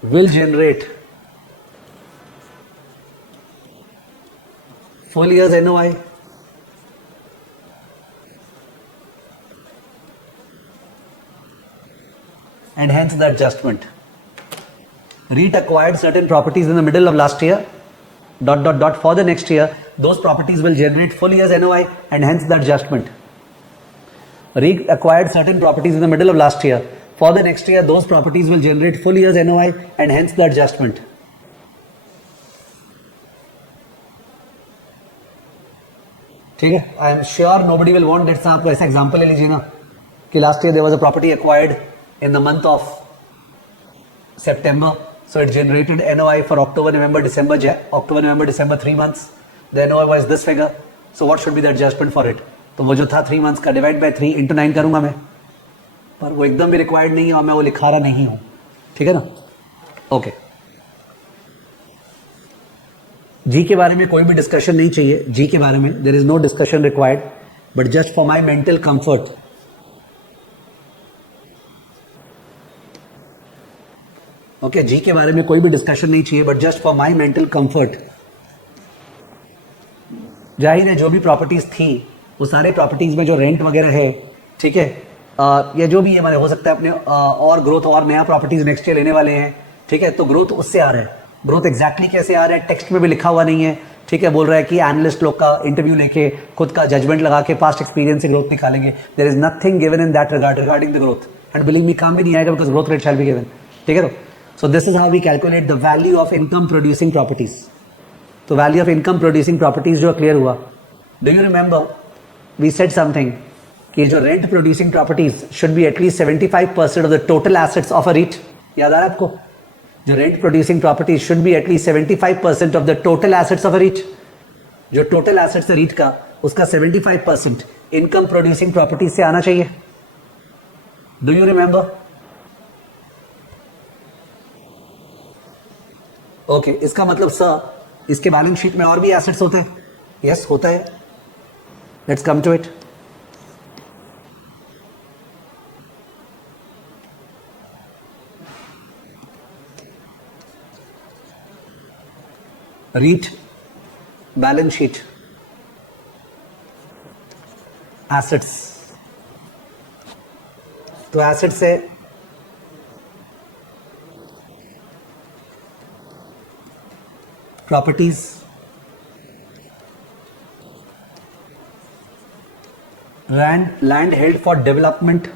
will generate full year's NOI. And hence the adjustment. REIT acquired certain properties in the middle of last year, ... For the next year, those properties will generate full year's NOI and hence the adjustment. REIT acquired certain properties in the middle of last year. For the next year, those properties will generate full year's NOI and hence the adjustment. ठीक है, I am sure nobody will want that. आप ऐसा example ले लीजिए ना कि last year there was a property acquired in the month of September, so it generated NOI for October, November, December 3 months. The NOI was this figure. So what should be the adjustment for it? तो वो जो था 3 months का divide by 3 into 9 करूंगा मैं, पर वो एकदम भी रिक्वायर्ड नहीं है और मैं वो लिखा रहा नहीं हूं। ठीक है ना? ओके, जी के बारे में कोई भी डिस्कशन नहीं चाहिए। जी के बारे में there is no discussion required, but just for my mental comfort, okay, G के बारे में कोई भी डिस्कशन नहीं चाहिए, but just for my mental comfort. जाहिर है जो भी प्रॉपर्टीज थी वो सारे प्रॉपर्टीज में जो रेंट वगैरह है, ठीक है, या जो भी है, मैंने हो सकता है अपने और ग्रोथ और नया प्रॉपर्टीज नेक्स्ट ईयर लेने वाले हैं, ठीक है, तो ग्रोथ उससे आ रहा है। ग्रोथ एग्जैक्टली कैसे आ रहा है टेक्स्ट में भी लिखा हुआ नहीं है। ठीक है, बोल रहा है कि एनालिस्ट लोग का इंटरव्यू लेके खुद का जजमेंट लगा के पास्ट एक्सपीरियंस से ग्रोथ निकालेंगे। There is nothing given in that regarding the growth, and believe me काम भी नहीं आएगा because growth rate shall be given. ठीक है, so this is how we calculate the value of income producing properties. तो value of income producing properties जो clear हुआ। Do you remember we said something कि जो rent producing properties should be at least 75% of the total assets of a REIT। याद आ रहा है आपको? जो rent producing properties should be at least 75% of the total assets of a REIT। जो total assets है REIT का, उसका 75% income producing properties से आना चाहिए। Do you remember? ओके, इसका मतलब सर इसके बैलेंस शीट में और भी एसेट्स होते हैं? यस, होता है। Let's come to it. REIT balance sheet, assets, तो एसेट्स है properties, land held for development,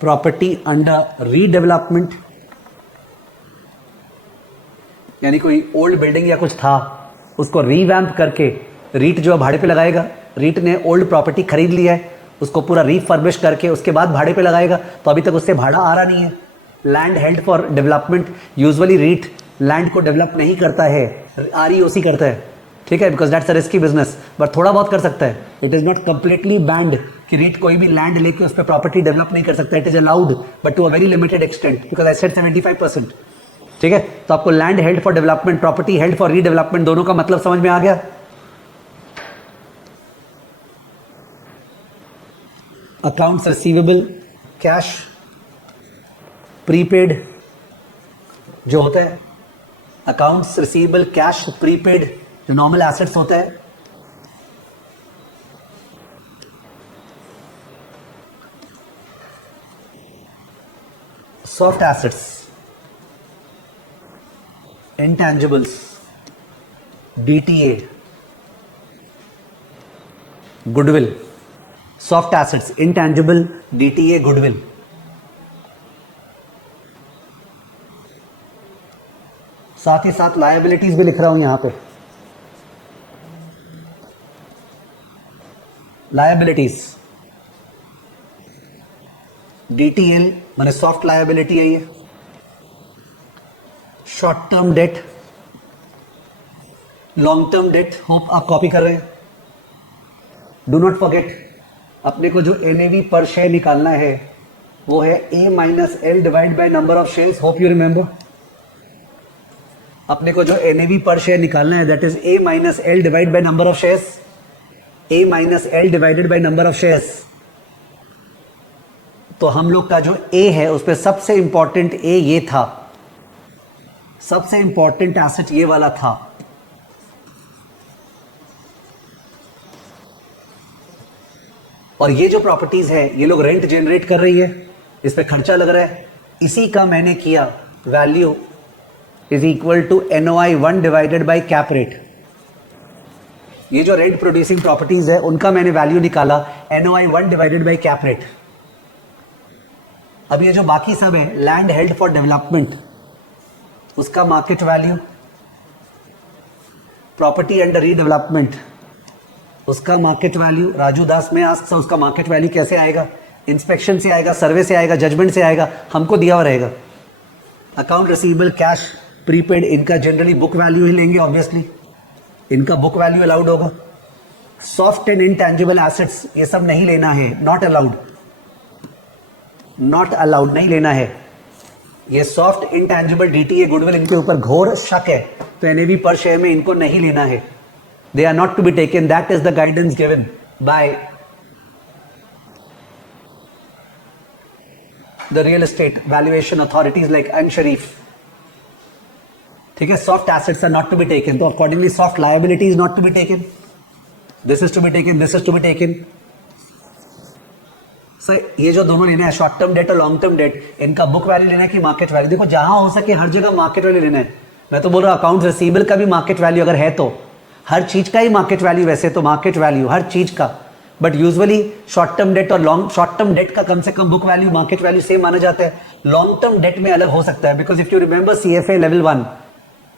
property under redevelopment, यानी कोई ओल्ड बिल्डिंग या कुछ था उसको रीवैम्प करके रीट जो है भाड़े पे लगाएगा, रीट ने ओल्ड प्रॉपर्टी खरीद लिया है उसको पूरा रीफर्बिश करके उसके बाद भाड़े पे लगाएगा, तो अभी तक उससे भाड़ा आ रहा नहीं है। Land held for development, usually REIT land को डेवलप नहीं करता है, REOC करता है, ठीक है, because that's a risky business, but थोड़ा बहुत कर सकता है। It is not completely banned कि रीट कोई भी लैंड लेके उस पर प्रॉपर्टी डेवलप नहीं कर सकता। It is allowed but to a very limited extent, because I said 75%, ठीक है। तो आपको land held for development, property held for redevelopment, दोनों का मतलब समझ में आ गया। अकाउंट्स रिसीवेबल, कैश, प्रीपेड जो होता है, अकाउंट्स रिसीवेबल, कैश, प्रीपेड जो नॉर्मल एसेट्स होता है, soft assets, intangibles, DTA, goodwill, soft assets, intangible, DTA, goodwill. साथ ही साथ लायबिलिटीज भी लिख रहा हूं यहां पे, लायबिलिटीज, DTL माने सॉफ्ट लायबिलिटी है ये, short term debt, long term date, hope आप कॉपी कर रहे हैं। डू नॉट फॉरगेट, अपने को जो NAV पर शेयर निकालना है वो है A-L divide by number of shares, hope you remember. अपने को जो NAV पर शेयर निकालना है that is A-L divide by number of shares, A-L divided by number of shares. तो हम लोग का जो A है उस पर सबसे इंपॉर्टेंट A ये था, सबसे इंपॉर्टेंट एसेट ये वाला था। और ये जो प्रॉपर्टीज है ये लोग रेंट जनरेट कर रही है, इस पे खर्चा लग रहा है, इसी का मैंने किया value is equal to NOI 1 divided by cap rate. ये जो रेंट प्रोड्यूसिंग प्रॉपर्टीज है उनका मैंने वैल्यू निकाला NOI 1 divided by cap rate. अब ये जो बाकी सब है लैंड हेल्ड फॉर डेवलपमेंट, उसका market value, property under redevelopment उसका मार्केट वैल्यू। राजू दास में आस्क उसका मार्केट वैल्यू कैसे आएगा, इंस्पेक्शन से आएगा, सर्वे से आएगा, जजमेंट से आएगा, हमको दिया हुआ रहेगा। अकाउंट रिसीवेबल, कैश, प्रीपेड, इनका जनरली बुक वैल्यू ही लेंगे, ऑब्वियसली इनका बुक वैल्यू अलाउड होगा। सॉफ्ट एंड इनटैंजिबल एसेट्स ये सब नहीं लेना है, नॉट अलाउड, नॉट अलाउड, नहीं लेना है। ये सॉफ्ट इनटैंजिबल DTA गुडविल इनके ऊपर घोर शक है, तो NAV पर शेयर में इनको नहीं लेना है। They are not to be taken. That is the guidance given by the real estate valuation authorities like I'm Sharif. ठीक है, soft assets are not to be taken. तो accordingly soft liability is not to be taken. This is to be taken. This is to be taken. So ये जो दोनों लेना है, short term debt और long term date, इनका book value लेना है कि मार्केट वैल्यू। देखो जहां हो सके हर जगह मार्केट वैल्यू लेना है। मैं तो बोल रहा हूँ अकाउंट रिसीवेबल का भी मार्केट वैल्यू अगर है तो, हर चीज का ही मार्केट वैल्यू, वैसे तो मार्केट वैल्यू हर चीज का, but usually short term debt और लॉन्ग, शॉर्ट टर्म डेट का कम से कम book value market value same माना जाता है। लॉन्ग टर्म डेट में अलग हो सकता है, because if you remember CFA level 1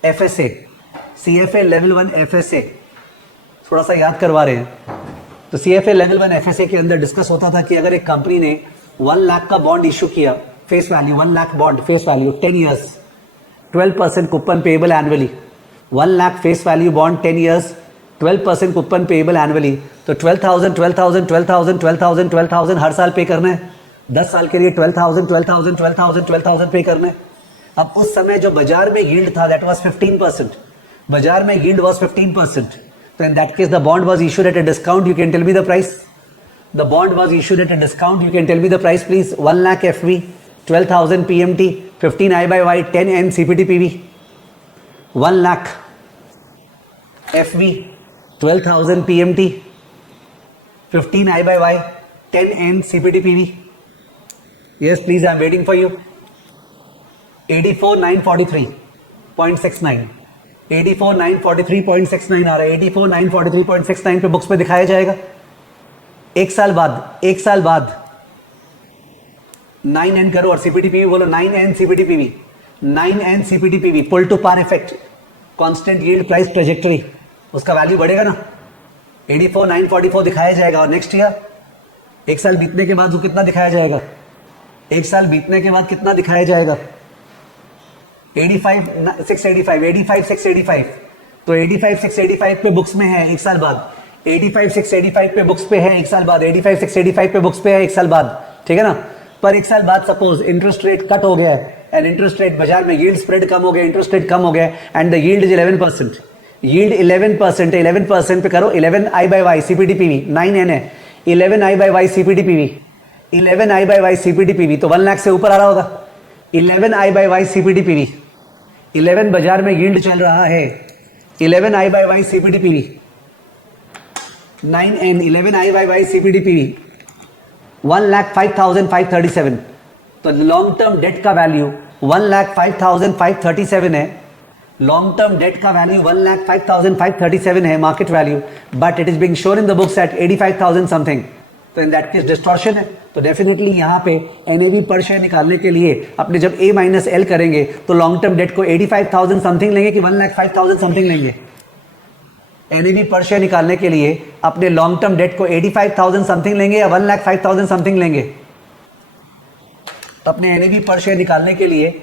FSA, CFA level 1 FSA थोड़ा सा याद करवा रहे हैं। तो CFA लेवल 1 FSA के अंदर डिस्कस होता था कि अगर एक कंपनी ने 1 लाख का बॉन्ड इशू किया, face value 1 lakh bond, face value 10 years, 12% coupon payable annually, 1 lakh face value bond 10 years, 12% coupon payable annually, तो 12,000 हर साल पे करना है, 10 साल के लिए 12,000 पे करना है। अब उस समय जो बाजार में यील्ड था दैट वाज 15%, बाजार में यील्ड वाज 15%, तो in that case the bond was issued at a discount, you can tell me the price. The bond was issued at a discount, you can tell me the price please. 1 lakh FV, 12,000 PMT, 15 I/Y, 10 N CPT PV। 1 lakh FV, 12,000 PMT, 15 I/Y, 10 N CPT PV। Yes, please, I am waiting for you. 84,943.69. 84,943.69 आ रहा है, 84,943.69 पे books पे दिखाया जाएगा। एक साल बाद 9n करो और CPT-PV बोलो, 9n CPT-PV, 9n CPT-PV, pull to par effect, constant yield price trajectory, उसका वैल्यू बढ़ेगा ना, 84,944 दिखाया जाएगा। और नेक्स्ट ईयर एक साल बीतने के बाद वो कितना दिखाया जाएगा, एक साल बीतने के बाद कितना दिखाया जाएगा, 85,685, तो 85,685 पे बुक्स में है एक साल बाद, 85,685 पे बुक्स पे है एक साल बाद, 85,685 पे बुक्स पे है एक साल बाद, ठीक है ना। पर एक साल बाद सपोज इंटरेस्ट रेट कट हो गया है एंड इंटरेस्ट रेट बाजार में यील्ड स्प्रेड कम हो गया, इंटरेस्ट रेट कम हो गया and the yield is 11%, yield 11% है, 11% पे करो 11I/Y CPT-PV, 9n है, 11I/Y CPT-PV, 11I/Y CPT-PV तो 1 लाख से ऊपर आ रहा होगा, 11I/Y CPT-PV, 11 बाजार में यील्ड चल रहा है, 11I/Y CPT-PV, 9n 11I/Y CPT-PV 1,05,537, तो लॉन्ग टर्म डेट का वैल्यू 1,05,537 है, लॉन्ग टर्म डेट का वैल्यू 1,05,537 है market value, but it is being shown in the books at 85,000 something, तो इन दैट केस डिस्टॉर्शन है। तो डेफिनेटली यहाँ पे NAV पर शेयर निकालने के लिए अपने जब A-L करेंगे तो लॉन्ग टर्म डेट को 85,000 समथिंग लेंगे कि 1,05,000 समथिंग लेंगे। NAV पर शेयर निकालने के लिए अपने लॉन्ग टर्म डेट को 85,000 समथिंग लेंगे या 1,05,000 समथिंग लेंगे। तो अपने NAV पर शेयर निकालने के लिए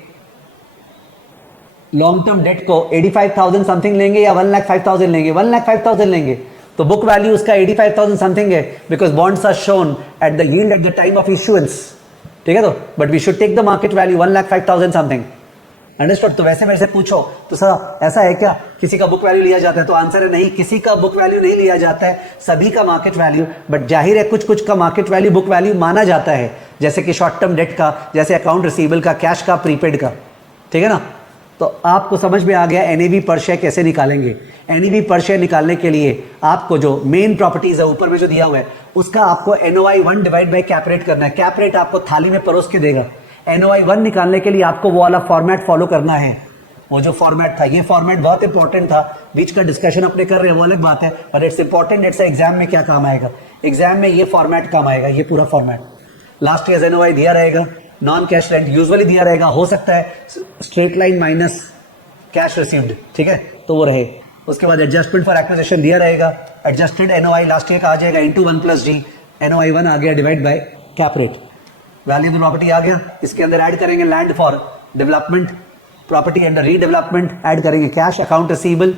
लॉन्ग टर्म डेट को 85,000 समथिंग लेंगे या 1,05,000 लेंगे, 1,05,000 लेंगे। तो बुक वैल्यू उसका 85,000 समथिंग है because bonds are shown at the yield at the time of issuance, ठीक है। तो but we should take the market value 1,05,000 something, understood. तो वैसे मेरे से पूछो तो सर ऐसा है क्या किसी का बुक वैल्यू लिया जाता है, तो आंसर है नहीं, किसी का बुक वैल्यू नहीं लिया जाता है, सभी का मार्केट वैल्यू। बट जाहिर है कुछ कुछ का मार्केट वैल्यू बुक वैल्यू माना जाता है, जैसे कि शॉर्ट टर्म डेट का, जैसे अकाउंट रिसीवेबल का, कैश का, प्रीपेड का, ठीक है ना। तो आपको समझ में आ गया NAV पर शेयर कैसे निकालेंगे। NAV पर शेयर निकालने के लिए आपको जो मेन प्रॉपर्टीज है ऊपर में जो दिया हुआ है उसका आपको NOI1 divide by cap rate करना है। कैप रेट आपको थाली में परोस के देगा। NOI1 निकालने के लिए आपको वो वाला फॉर्मेट फॉलो करना है, वो जो फॉर्मेट था, ये फॉर्मेट बहुत इंपॉर्टेंट था, बीच का डिस्कशन अपने कर रहे हैं वो अलग बात है, but it's important, it's exam में क्या काम आएगा, एग्जाम में ये फॉर्मेट काम आएगा, ये पूरा फॉर्मेट। लास्ट ईयर NOI दिया रहेगा, नॉन कैश रेंट यूजुअली दिया रहेगा, हो सकता है straight line minus cash received, ठीक है, तो वो रहे। उसके बाद एडजस्टमेंट फॉर एक्विजिशन दिया रहेगा, एडजस्टेड NOI लास्ट ईयर का आ जाएगा इंटू 1+G, NOI1 आ गया divide by cap rate, value of property आ गया। इसके अंदर ऐड करेंगे land for development, property under redevelopment, add करेंगे कैश, अकाउंट रिसीवेबल,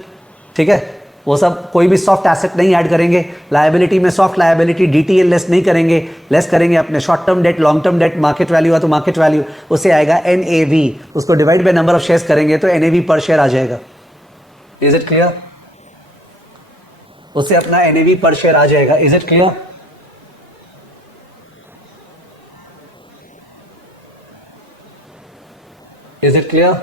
ठीक है, वो सब। कोई भी सॉफ्ट एसेट नहीं ऐड करेंगे, लायबिलिटी में सॉफ्ट लायबिलिटी DTL लेस नहीं करेंगे, लेस करेंगे अपने short term debt, long term debt, market value है तो मार्केट वैल्यू, उससे आएगा NAV, उसको divide by number of shares करेंगे तो NAV पर शेयर आ जाएगा। Is it clear? उससे अपना NAV पर शेयर आ जाएगा। Is it clear? Is it clear?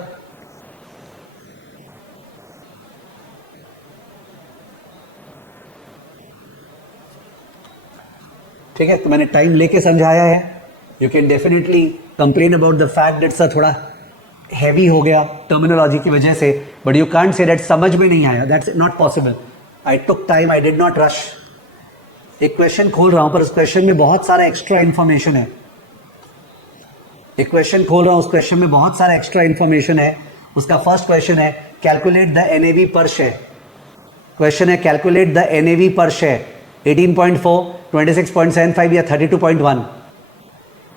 ठीक है, तो मैंने टाइम लेके समझाया है। You can definitely complain about the fact that sir थोड़ा हैवी हो गया टर्मिनोलॉजी की वजह से, but you can't say that समझ में नहीं आया, that's not possible. I took time, I did not rush. एक क्वेश्चन खोल रहा हूं पर उस क्वेश्चन में बहुत सारा एक्स्ट्रा इंफॉर्मेशन है। एक क्वेश्चन खोल रहा हूं, उस क्वेश्चन में बहुत सारा एक्स्ट्रा इंफॉर्मेशन है। उसका फर्स्ट क्वेश्चन है calculate the NAV per share. Question है calculate the NAV per share, 18.4, 26.75 या 32.1,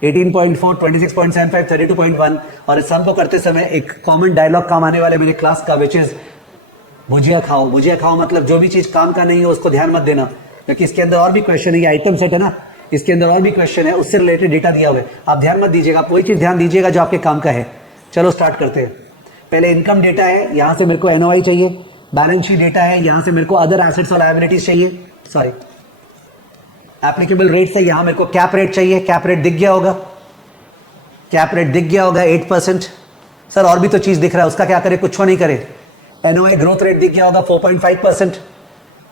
18.4, 26.75, 32.1। और इस सम को करते समय एक कॉमन डायलॉग काम आने वाले मेरे क्लास का, विच इज भुजिया खाओ। भुजिया खाओ मतलब जो भी चीज काम का नहीं है उसको ध्यान मत देना, क्योंकि इसके अंदर और भी क्वेश्चन है, ये आइटम सेट है ना, इसके अंदर और भी क्वेश्चन है, उससे रिलेटेड डेटा दिया हुआ है। आप ध्यान मत दीजिएगा, आप वही चीज ध्यान दीजिएगा जो आपके काम का है। चलो स्टार्ट करते हैं। पहले इनकम डेटा है, यहां से मेरे को NOI चाहिए। बैलेंस शीट डेटा है, यहां से मेरे को अदर एसेट्स और लायबिलिटीज चाहिए, सॉरी एप्लीकेबल रेट है, यहां मेरे को कैप रेट चाहिए। कैप रेट दिख गया होगा, कैप रेट दिख गया होगा 8%। सर और भी तो चीज दिख रहा है, उसका क्या करे, कुछ नहीं करे। NOI ग्रोथ रेट दिख गया होगा 4.5%,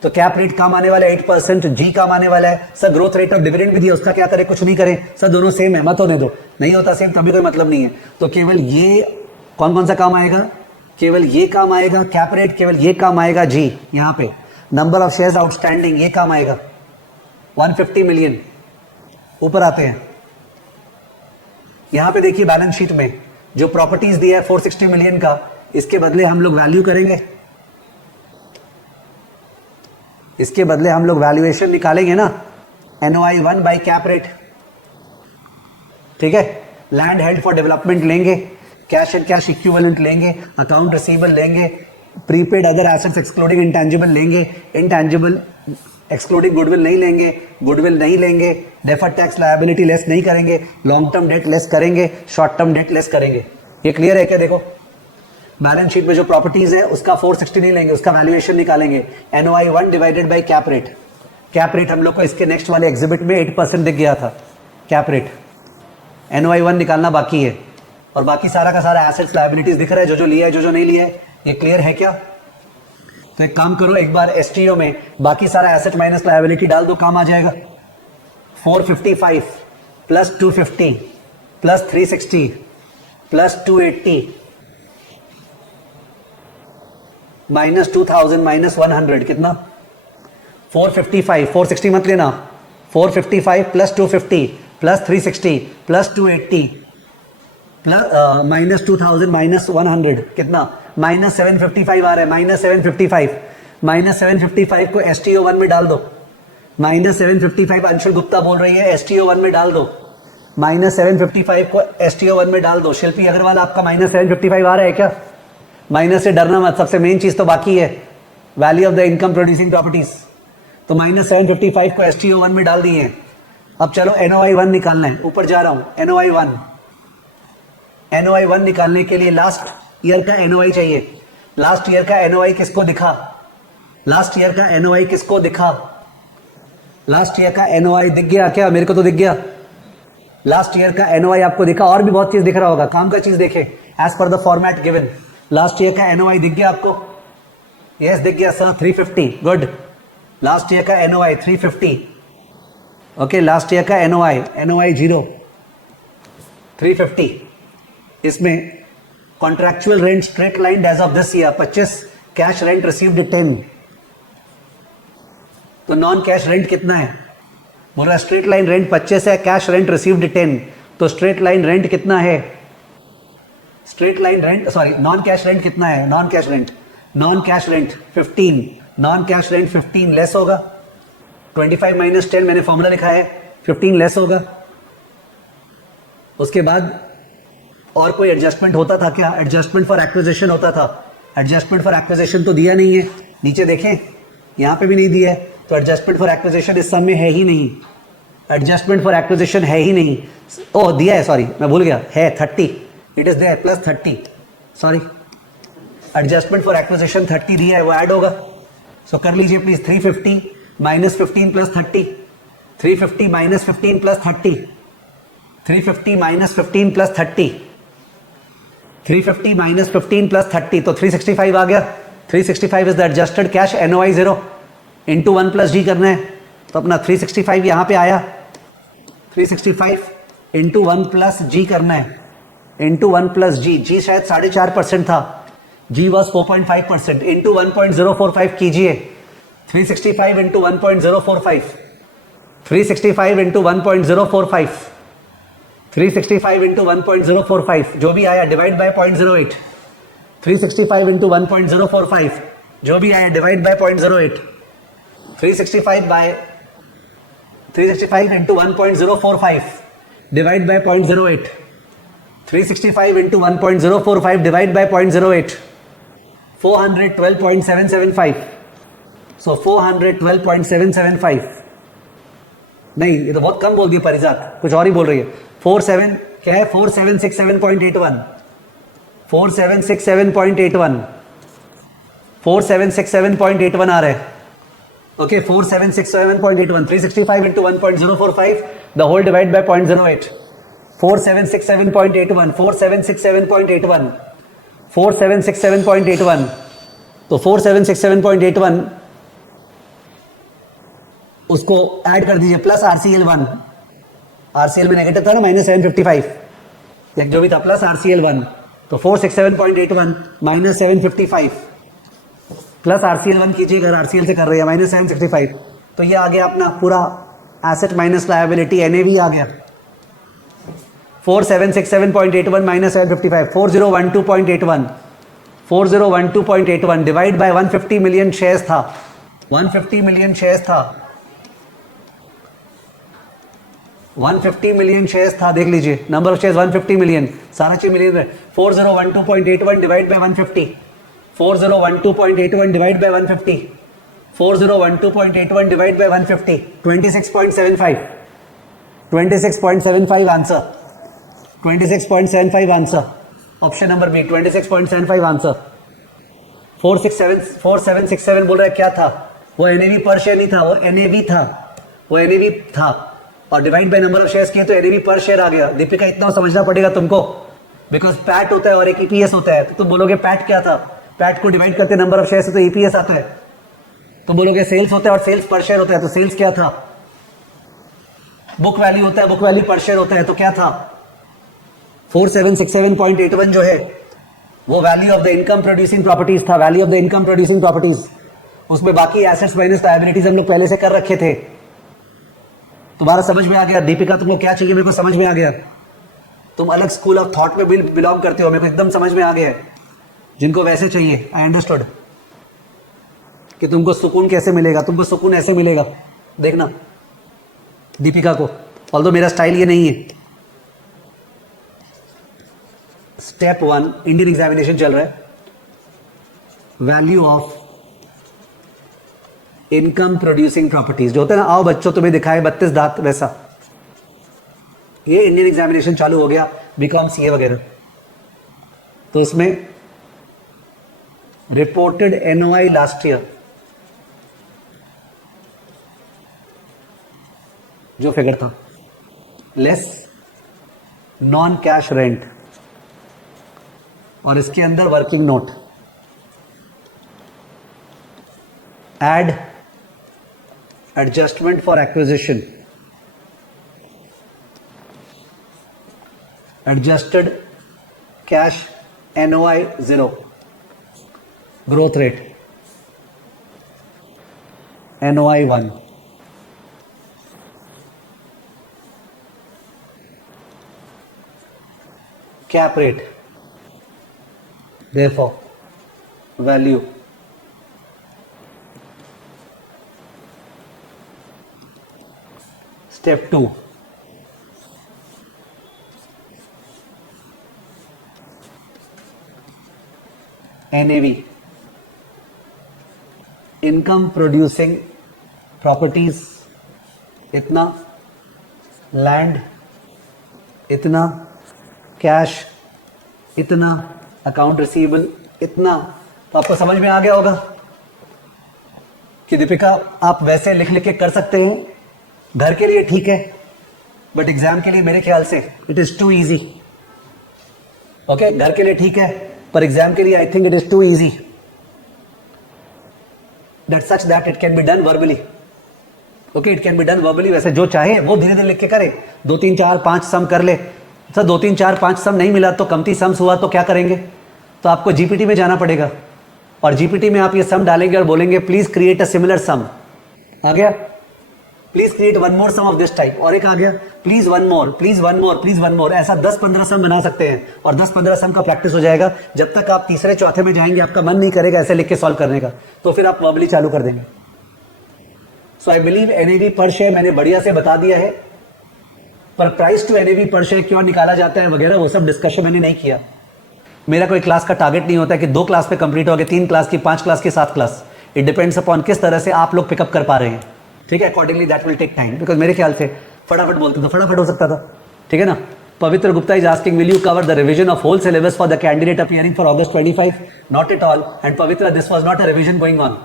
तो कैप रेट काम आने वाला है 8%, G काम आने वाला है। सर ग्रोथ रेट और डिविडेंड भी दिया, उसका क्या करे, कुछ नहीं करे। सर दोनों सेम है, मत होने दो, नहीं होता सेम तभी कोई मतलब नहीं है। तो केवल ये कौन कौन सा काम आएगा, केवल ये काम आएगा कैप रेट, केवल ये काम आएगा जी, यहां पे नंबर ऑफ शेयर्स आउटस्टैंडिंग ये काम आएगा 150 मिलियन। ऊपर आते हैं, यहां पे देखिए बैलेंस शीट में जो प्रॉपर्टीज दिया है 460 मिलियन का, इसके बदले हम लोग वैल्यू करेंगे, इसके बदले हम लोग वैल्यूएशन निकालेंगे ना, NOI 1 बाई कैप रेट, ठीक है। लैंड हेल्ड फॉर डेवलपमेंट लेंगे, कैश एंड कैश इक्विवेलेंट लेंगे, अकाउंट रिसीवेबल लेंगे, prepaid other assets excluding intangible लेंगे, इंटेंजिबल एक्सक्लूडिंग गुडविल नहीं लेंगे, गुडविल नहीं लेंगे, डेफर्ड टैक्स लायबिलिटी लेस नहीं करेंगे, लॉन्ग टर्म डेट लेस करेंगे, शॉर्ट टर्म डेट लेस करेंगे। ये क्लियर है क्या? देखो बैलेंस शीट में जो प्रॉपर्टीज है उसका 460 नहीं लेंगे, उसका वैल्यूएशन निकालेंगे, NOI 1 divided by cap rate. Cap rate हम लोग को इसके नेक्स्ट वाले एग्जिबिट में 8% दिख गया था कैप रेट। NOI 1 निकालना बाकी है और बाकी सारा का सारा एसेट्स लायबिलिटीज दिख रहा है, जो जो लिया है, जो जो नहीं लिया है। ये क्लियर है क्या? तो एक काम करो, एक बार STO में बाकी सारा एसेट माइनस लायबिलिटी डाल दो, काम आ जाएगा। 455 plus 250 plus 360 plus 280 minus 2000 minus 100 कितना? 455, 460 मत लेना, 455 plus 250 plus 360 plus 280 plus minus 2000 minus 100 कितना? माइनस 755 आ रहा है, माइनस 755। माइनस 755 को STO 1 में डाल दो, माइनस 755 अंशुल गुप्ता बोल रही है STO 1 में डाल दो, माइनस 755 को STO 1 में डाल दो। शिल्पी अग्रवाल आपका माइनस 755 आ रहा है क्या? माइनस से डरना मत, सबसे मेन चीज तो बाकी है, value of the income producing properties. तो माइनस 755 को STO 1 में डाल दिए। अब चलो NOI 1 निकालना है, ऊपर जा रहा हूं। NOI 1, NOI 1 निकालने के लिए लास्ट ईयर का NOI चाहिए। लास्ट ईयर का NOI किसको दिखा? लास्ट ईयर का NOI किसको दिखा? लास्ट ईयर का NOI दिख गया क्या? मेरे को तो दिख गया। लास्ट ईयर का NOI आपको दिखा, और भी बहुत चीज दिख रहा होगा, काम का चीज देखे as per the format given. Last year का NOI दिख गया आपको? यस दिख गया सर, 350, गुड। लास्ट ईयर का NOI 350, ओके। लास्ट ईयर का NOI 0 350। इसमें contractual rent straight line as of this year 25, cash rent received 10। तो नॉन कैश रेंट कितना है? बोला स्ट्रेट लाइन रेंट 25 है, कैश रेंट रिसीव्ड 10, तो स्ट्रेट लाइन रेंट कितना है? Straight line rent sorry non cash rent कितना है? Non cash rent 15, non cash rent 15 less होगा, 25 माइनस 10 मैंने फॉर्मूला लिखा है, 15 लेस होगा। उसके बाद और कोई एडजस्टमेंट होता था क्या? एडजस्टमेंट फॉर एक्विजिशन होता था। एडजस्टमेंट फॉर एक्विजिशन तो दिया नहीं है, नीचे देखें यहां पे भी नहीं दिया है, तो एडजस्टमेंट फॉर एक्विजिशन इस सम में है ही नहीं। एडजस्टमेंट फॉर एक्विजिशन है ही नहीं। ओह दिया है, सॉरी मैं भूल गया, है 30, it is there plus 30, sorry adjustment for acquisition 30 दिया है, वो ऐड होगा। सो कर लीजिए please, 350 minus 15 plus 30, 350 minus 15 plus 30, 350 minus 15 plus 30, 350 minus 15 plus 30, तो 365 आ गया। 365 is the adjusted cash NOI 0 into 1 plus G करना है, तो अपना 365 यहां पे आया। 365 इंटू 1 प्लस जी करना है, इंटू 1 प्लस जी। जी शायद 4.5% था, जी वॉज 4.5%, इंटू 1.045 कीजिए। 365 इंटू 1.045, 365 इंटू 1.045, 365 इंटू 1.045 जो भी आया डिवाइड बाय 0.08, 365 इंटू 1.045 जो भी आया divide by 0.08, 365 into 1.045 divide by 0.08, 365 into 1.045 divide by 0.08, 412.775। सो 412.775 नहीं, ये तो बहुत कम बोल दिया परिजात, कुछ और ही बोल रही है। 47 क्या है? 4767.81, 4767.81, 4767.81 आ रहा है। Okay 4767.81, 365 into 1.045 the whole divide by 0.08, 4767.81, 4767.81, 4767.81, तो 4767.81 उसको ऐड कर दीजिए प्लस RCL 1, RCL में नेगेटिव था ना, -755 या जो भी था, प्लस RCL 1, तो 467.81 माइनस 755 प्लस आरसीएल 1 कीजिए, अगर आरसीएल से कर रहे हैं माइनस 765, तो ये आ गया अपना पूरा एसेट माइनस लायबिलिटी, एनएवी आ गया 4767.81 minus 755, 4012.81, 4012.81 divide by 150 million shares था, 150 मिलियन शेयर्स था, 150 मिलियन शेयर्स था, देख लीजिए नंबर ऑफ शेयर्स 150 मिलियन, सारा चीज मिलियन में 4012.81 divide by 150, 4012.81 divide by 150, 4012.81 divide by 150, 26.75, 26.75 answer, 26.75 answer, option number B 26.75 answer. 4767 बोल रहा है क्या था, वो एनएवी पर शेयर नहीं था, वो एनएवी था, वो एनएवी था, और divide by number of shares किए तो एनएवी पर शेयर आ गया। दीपिका इतना समझना पड़ेगा तुमको, बिकॉज पैट होता है और एक ईपीएस होता है, तो तुम बोलोगे पैट क्या था, पैट को डिवाइड करते नंबर ऑफ शेयर्स तो ईपीएस आता है, तो बोलोगे सेल्स होता है और सेल्स पर शेयर होता है, तो सेल्स क्या था, बुक वैल्यू होता है, बुक वैल्यू पर शेयर होता है, तो क्या था 4767.81 जो है वो value of the income producing properties था, value of the income producing properties, उसमें बाकी एसेट्स माइनस लायबिलिटीज हम लोग पहले से कर रखे थे। तुम्हारा समझ में आ गया? दीपिका तुमको क्या चाहिए मेरे को समझ में आ गया, तुम अलग स्कूल ऑफ थॉट में बिलोंग करते हो, मेरे को एकदम समझ में आ गया है, जिनको वैसे चाहिए आई अंडरस्टूड कि तुमको सुकून कैसे मिलेगा, तुमको सुकून ऐसे मिलेगा, देखना दीपिका को, ऑल्दो मेरा स्टाइल ये नहीं है। स्टेप 1 इंडियन एग्जामिनेशन चल रहा है, value of income producing properties जो होता है ना, आओ बच्चों तुम्हें दिखाए 32 दांत वैसा, ये इंडियन एग्जामिनेशन चालू हो गया बीकॉम सीए वगैरह, तो उसमें रिपोर्टेड एनओआई लास्ट ईयर जो फिगर था लेस नॉन कैश रेंट, और इसके अंदर working note, add adjustment for acquisition, adjusted cash NOI 0, growth rate NOI 1, cap rate, therefore value, step 2 NAV, income producing properties इतना, land इतना, cash इतना, account receivable इतना। तो आपको समझ में आ गया होगा कि दीपिका आप वैसे लिख लिख के कर सकते हैं, घर के लिए ठीक है, बट एग्जाम के लिए मेरे ख्याल से it is too easy. Okay, घर के लिए ठीक है, पर एग्जाम के लिए I think it is too easy, that such that it can be done verbally. Okay, it can be done verbally. वैसे जो चाहे वो धीरे धीरे लिख के करे, 2 3 4 5 सम कर ले। सर 2 3 4 5 सम नहीं मिला तो कमती सम्स हुआ तो क्या करेंगे? तो आपको जीपीटी में जाना पड़ेगा, और जीपीटी में आप ये सम डालेंगे और बोलेंगे please create a similar sum. आ गया? Please create one more sum of this type. और एक आ गया please one more, please one more, please one more. ऐसा 10-15 सम बना सकते हैं, और 10-15 सम का प्रैक्टिस हो जाएगा। जब तक आप तीसरे चौथे में जाएंगे आपका मन नहीं करेगा ऐसे लिख के सॉल्व करने का, तो फिर आप वर्बली चालू कर देंगे। सो आई बिलीव एनएवी पर शेयर मैंने बढ़िया से बता दिया है, पर प्राइस टू एनएवी पर शेयर क्यों निकाला जाता है वगैरह वो सब डिस्कशन मैंने नहीं किया। मेरा कोई क्लास का टारगेट नहीं होता कि 2 क्लास पे कंप्लीट हो गए, 3 क्लास की, 5 क्लास की, 7 क्लास। इट डिपेंड्स अपॉन किस तरह से आप लोग पिकअप कर पा रहे हैं। ठीक है, accordingly that will take time, because मेरे ख्याल से फटाफट बोलते तो फटाफट हो सकता था। ठीक है ना? Pavitra Gupta is asking will you cover the revision of whole syllabus for the candidate appearing for August 25? Not at all. And Pavitra, this was not a revision going on.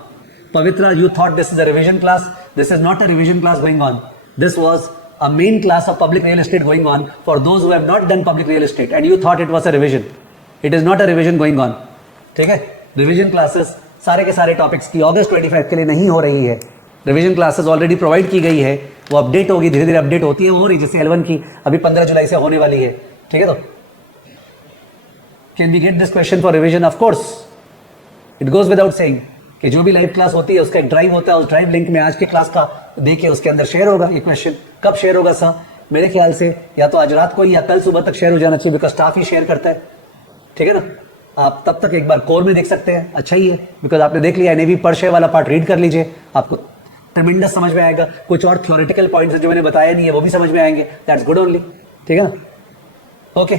Pavitra, you thought this is a revision class. This is not a revision class going on. This was a main class of public real estate going on for those who have not done public real estate, and you thought it was a revision. It is not a revision going on. ठीक है? Revision classes सारे के सारे topics की August 25 के लिए नहीं हो रही है। रिविजन क्लासेस ऑलरेडी प्रोवाइड की गई है, वो अपडेट होगी, धीरे धीरे अपडेट होती है, वो हो रही, जैसे L1 की अभी 15 जुलाई से होने वाली है। ठीक है? तो can we get this question for revision? Of course, it goes without saying कि जो भी लाइव क्लास होती है उसका एक ड्राइव होता है, उस ड्राइव लिंक में आज की क्लास का देके उसके अंदर शेयर होगा ये क्वेश्चन। कब शेयर होगा सर? मेरे ख्याल से या तो आज रात को या कल सुबह तक शेयर हो जाना चाहिए, बिकॉज स्टाफ ही शेयर करता है, ठीक है ना। आप तब तक एक बार कोर में देख सकते हैं, अच्छा ही है, बिकॉज आपने देख लिया एनएवी पर शेयर वाला पार्ट रीड कर लीजिए, आपको ट्रेमेंडस समझ में आएगा। कुछ और थ्योरेटिकल पॉइंट्स जो मैंने बताया नहीं है वो भी समझ में आएंगे, दैट्स गुड ओनली, ठीक है ना। ओके